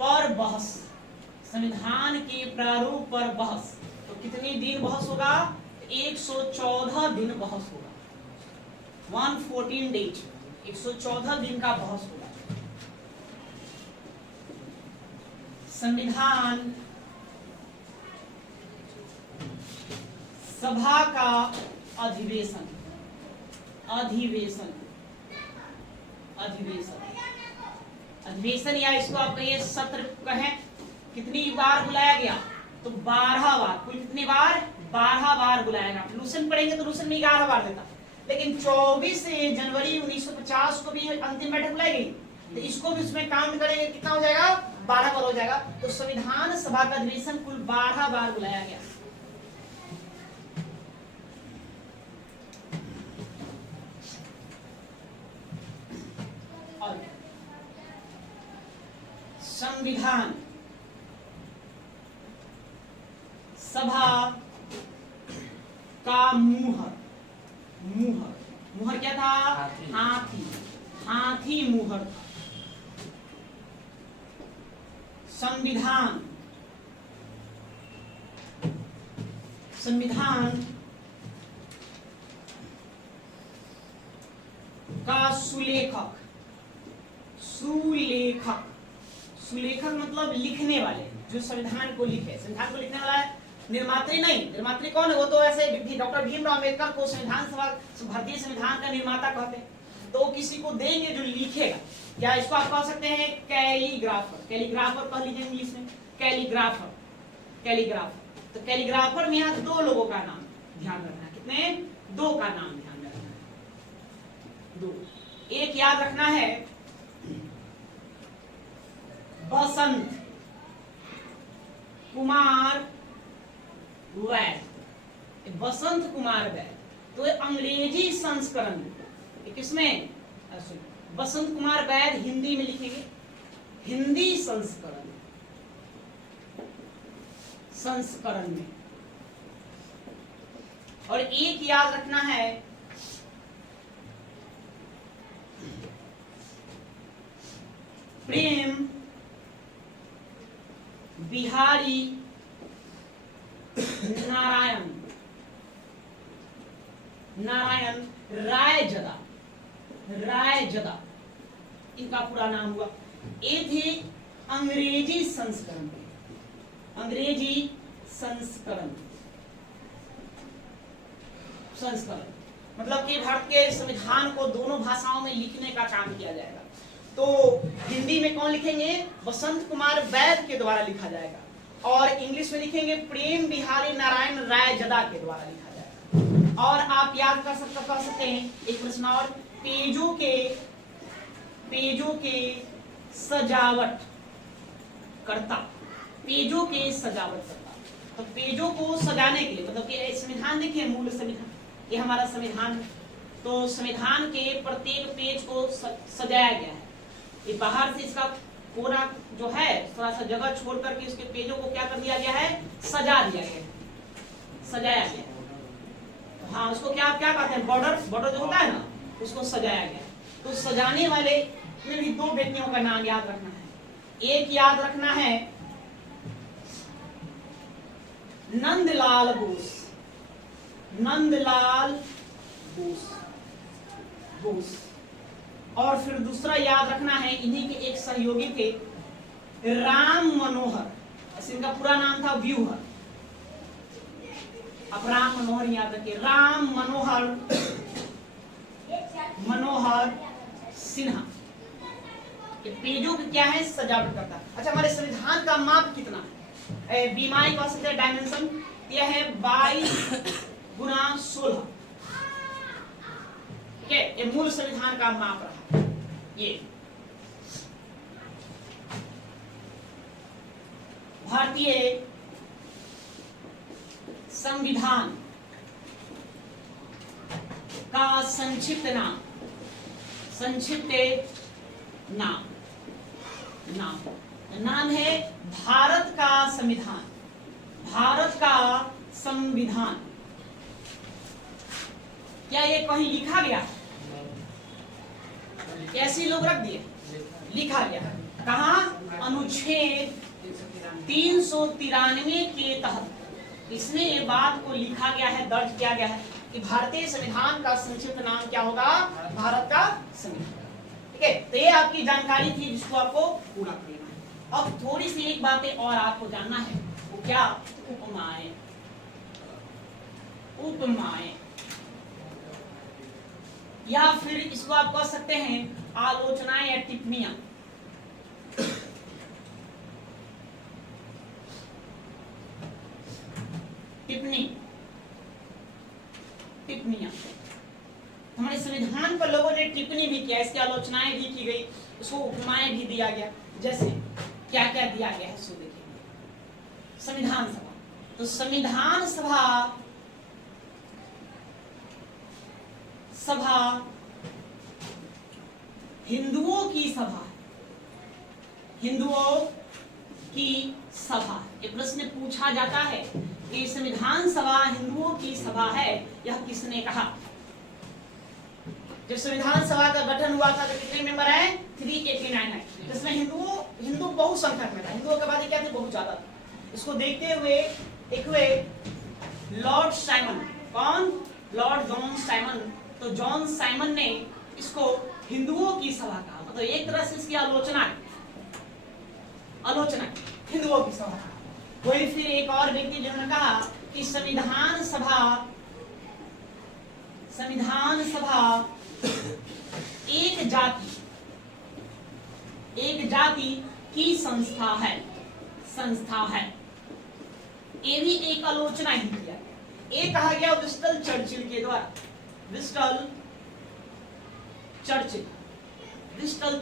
पर बहस, संविधान के प्रारूप पर बहस। तो कितनी दिन बहस होगा? 114 दिन बहस होगा। 114 डेज, 114 दिन का बहस होगा। संविधान सभा का अधिवेशन या इसको आप कहिए सत्र कहें। कितनी बार बुलाया गया? तो 12 बार। कुल कितनी बार? 12 बार बुलाया गया। लूसेंट पढ़ेंगे तो लूसेंट में 11 बार देता, लेकिन 24 जनवरी 1950 को भी अंतिम बैठक बुलाई गई। तो इसको भी उसमें काउंट करेंगे, कितना हो जाएगा? 12 बार हो जाएगा। तो संविधान सभा का अधिवेशन कुल 12 बार बुलाया गया। संविधान सभा का मुहर, मुहर, मुहर क्या था? हाथी, हाथी मुहर था। संविधान, संविधान का सुलेखक, सुलेखक, सुलेखक मतलब लिखने वाले, जो संविधान को लिखे। संविधान को लिखने वाला है, निर्मात्री नहीं। निर्मात्री कौन है? वो तो ऐसे डॉक्टर भीमराव अम्बेडकर को संविधान सभा, भारतीय संविधान का निर्माता कहते हैं। तो किसी को देंगे जो लिखेगा, या इसको आप कह सकते हैं कैलीग्राफर। कैलीग्राफर कह लीजिए इंग्लिश में, कैलीग्राफर, कैलीग्राफर। तो कैलीग्राफर में यहाँ दो लोगों का नाम ध्यान रखना है। कितने? दो का नाम ध्यान रखना है, दो। एक याद रखना है बसंत कुमार वैद, बसंत कुमार वैद। तो ये अंग्रेजी संस्करण, किसमें? बसंत कुमार वैद हिंदी में लिखेंगे, हिंदी संस्करण, संस्करण में। और एक याद रखना है प्रेम बिहारी नारायण, नारायण रायजदा, रायजदा इनका पूरा नाम हुआ। ये थे अंग्रेजी संस्करण, अंग्रेजी संस्करण, संस्करण मतलब कि भारत के संविधान को दोनों भाषाओं में लिखने का काम किया जाएगा। तो हिंदी में कौन लिखेंगे? बसंत कुमार वैद के द्वारा लिखा जाएगा, और इंग्लिश में लिखेंगे प्रेम बिहारी नारायण रायजदा के द्वारा लिखा जाएगा। और आप याद कर सकते हैं एक प्रश्न और, पेजों के सजावट करता, पेजों के सजावट करता। तो पेजों को सजाने के लिए, मतलब कि संविधान देखिए, मूल संविधान, ये हमारा संविधान है। तो संविधान के प्रत्येक पेज को सजाया गया है। ये बाहर से इसका पूरा जो है थोड़ा सा जगह छोड़ करके उसके पेजों को क्या कर दिया गया है? सजा दिया गया है, सजाया गया है। हाँ, उसको क्या क्या कहते हैं? बॉर्डर, बॉर्डर जो होता है ना, उसको सजाया गया। तो सजाने वाले में भी दो व्यक्तियों का नाम याद रखना है। एक याद रखना है नंदलाल बोस, नंदलाल बोस, बोस। और फिर दूसरा याद रखना है, इन्हीं के एक सहयोगी थे राम मनोहर, इनका पूरा नाम था व्यूहर। अब राम मनोहर याद रखिए, राम मनोहर, मनोहर सिन्हा। ये पेजों की क्या है? सजावट करता। अच्छा, हमारे संविधान का माप कितना है? बीमारी का सकते डायमेंशन, यह है 22x16। ठीक है, ये मूल संविधान का माप रहा। ये भारतीय संविधान का संक्षिप्त नाम, संक्षिप्त नाम, नाम है भारत का संविधान, भारत का संविधान। क्या ये कहीं लिखा गया? ऐसे लोग रख दिए, लिखा गया। कहा? अनुच्छेद 393 के तहत इसमें ये बात को लिखा गया है, दर्ज किया गया है कि भारतीय संविधान का संक्षिप्त नाम क्या होगा? भारत का संविधान। ठीक है, तो ये आपकी जानकारी थी जिसको आपको पूरा करना है। अब थोड़ी सी एक बातें और आपको जानना है, वो क्या? उपमाएं, उपमाएं, या फिर इसको आप कह सकते हैं आलोचनाएं या टिप्पणियां। टिप्पणी, टिप्पणियां। हमारे संविधान पर लोगों ने टिप्पणी भी किया, इसकी आलोचनाएं भी की गई, उसको उपमाएं भी दिया गया। जैसे क्या क्या दिया गया है सो देखेंगे। संविधान सभा, तो संविधान सभा, सभा हिंदुओं की सभा, हिंदुओं की सभा। ये प्रश्न पूछा जाता है कि संविधान सभा हिंदुओं की सभा है, यह किसने कहा? जब संविधान सभा का गठन हुआ था तो कितने मेंबर हैं? 389 है, जिसमें हिंदू बहुसंख्यक में था। हिंदुओं के बाद क्या थे? बहुत ज्यादा। इसको देखते हुए एक हुए लॉर्ड साइमन। कौन? Lord John Simon. तो जॉन साइमन ने इसको हिंदुओं की सभा कहा, मतलब एक तरह से इसकी आलोचना हिंदुओं की सभा। कोई फिर एक और व्यक्ति जिन्होंने कहा कि संविधान सभा एक जाति की संस्था है। ये भी एक आलोचना ही किया। ये कहा गया विंस्टन चर्चिल के द्वारा। विंस्टन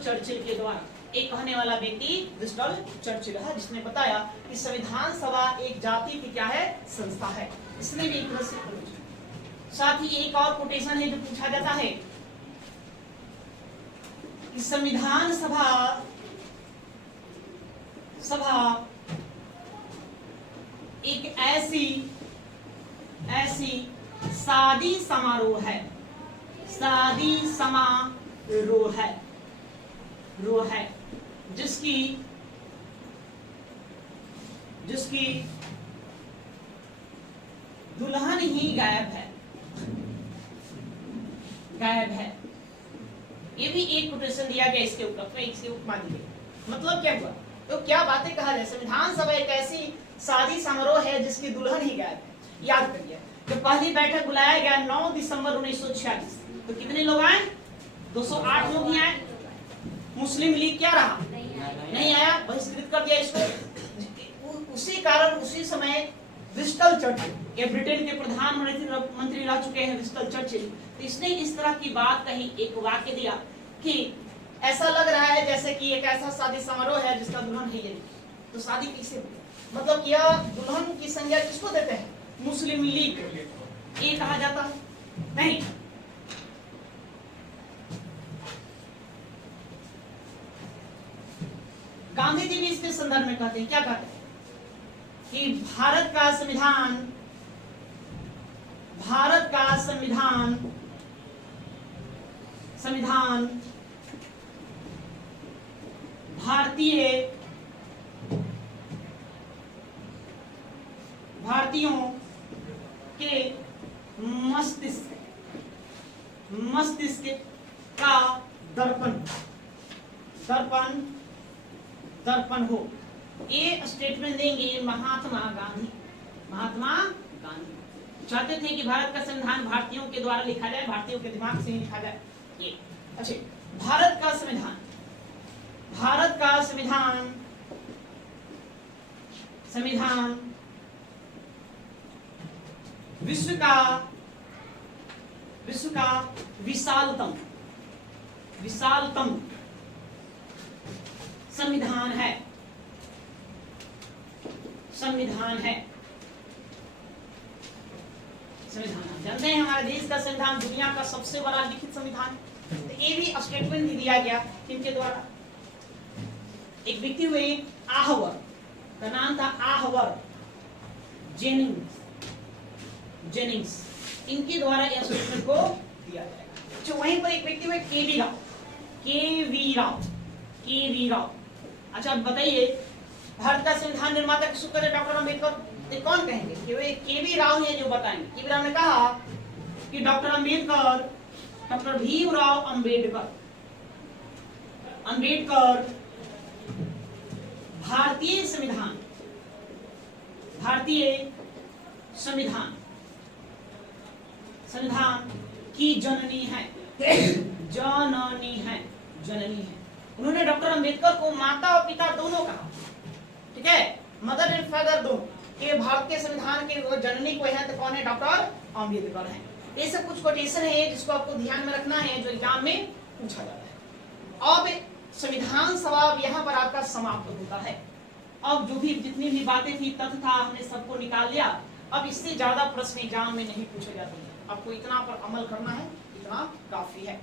चर्चिल के द्वारा एक कहने वाला व्यक्ति विंस्टन चर्चिल है, जिसने बताया कि संविधान सभा एक जाति की क्या है? संस्था है। इसने भी एक तरह से आलोचना। साथ ही एक और कोटेशन है जो पूछा जाता है कि संविधान सभा एक ऐसी शादी समारोह है जिसकी दुल्हन ही गायब है। ये भी एक कोटेशन दिया गया इसके ऊपर, तो इसके उपमा दी गई। मतलब क्या हुआ? तो क्या बातें कहा जाए? संविधान सभा एक ऐसी शादी समारोह है जिसकी दुल्हन ही गायब है। याद करिए, जब पहली बैठक बुलाया गया 9 दिसंबर 1946, तो कितने लोग आए? 208 लोग ही आए। मुस्लिम लीग क्या रहा? नहीं आया, बहिष्कृत कर दिया इसको। उसी कारण उसी समय विंस्टन चर्चिल, ये ब्रिटेन के प्रधानमंत्री रह चुके हैं विंस्टन चर्चिल, तो इसने इस तरह की बात कही, एक वाक्य दिया कि ऐसा लग रहा है जैसे कि एक ऐसा शादी समारोह है जिसका दुल्हन है ये। तो शादी किससे हुई? मतलब यह दुल्हन की संज्ञा किसको देते हैं? मुस्लिम लीग ये कहा जाता है? नहीं। गांधी जी भी इसके संदर्भ में कहते हैं, क्या कहते हैं कि भारत का संविधान भारतीयों के मस्तिष्क का दर्पण हो। ये स्टेटमेंट देंगे महात्मा गांधी चाहते थे कि भारत का संविधान भारतीयों के द्वारा लिखा जाए, भारतीयों के दिमाग से ही लिखा जाए। ये अच्छा, भारत का संविधान विश्व का विशालतम संविधान है। जानते हैं हमारे देश का संविधान दुनिया का सबसे बड़ा लिखित संविधान। तो ये भी स्टेटमेंट दिया गया इनके द्वारा। एक व्यक्ति हुए आहवर, का नाम था आहवर जेनिंग्स, इनके द्वारा यह स्टेटमेंट को दिया जाएगा। तो वहीं पर एक व्यक्ति हुए के वी राव। अच्छा बताइए, भारत का संविधान निर्माता किसको कहे? डॉक्टर अम्बेडकर। तो कौन कहेंगे कि वे के वी राव है जो बताएंगे। के वी राव ने कहा कि डॉक्टर भीमराव अम्बेडकर भारतीय संविधान की जननी है। उन्होंने डॉक्टर अम्बेडकर को माता और पिता दोनों कहा, ठीक है, मदर एंड फादर दोनों, कि भारतीय संविधान के जननी कोई है तो कौन है? डॉक्टर अम्बेडकर है। ये सब कुछ कोटेशन है जिसको आपको ध्यान में रखना है, जो एग्जाम में पूछा जाता है। अब संविधान सभा यहाँ पर आपका समाप्त होता है। अब जो भी जितनी भी बातें थी, तथ्य था, हमने सबको निकाल लिया। अब इससे ज्यादा प्रश्न एग्जाम में नहीं पूछे जाते हैं। आपको इतना पर अमल करना है, इतना काफी है।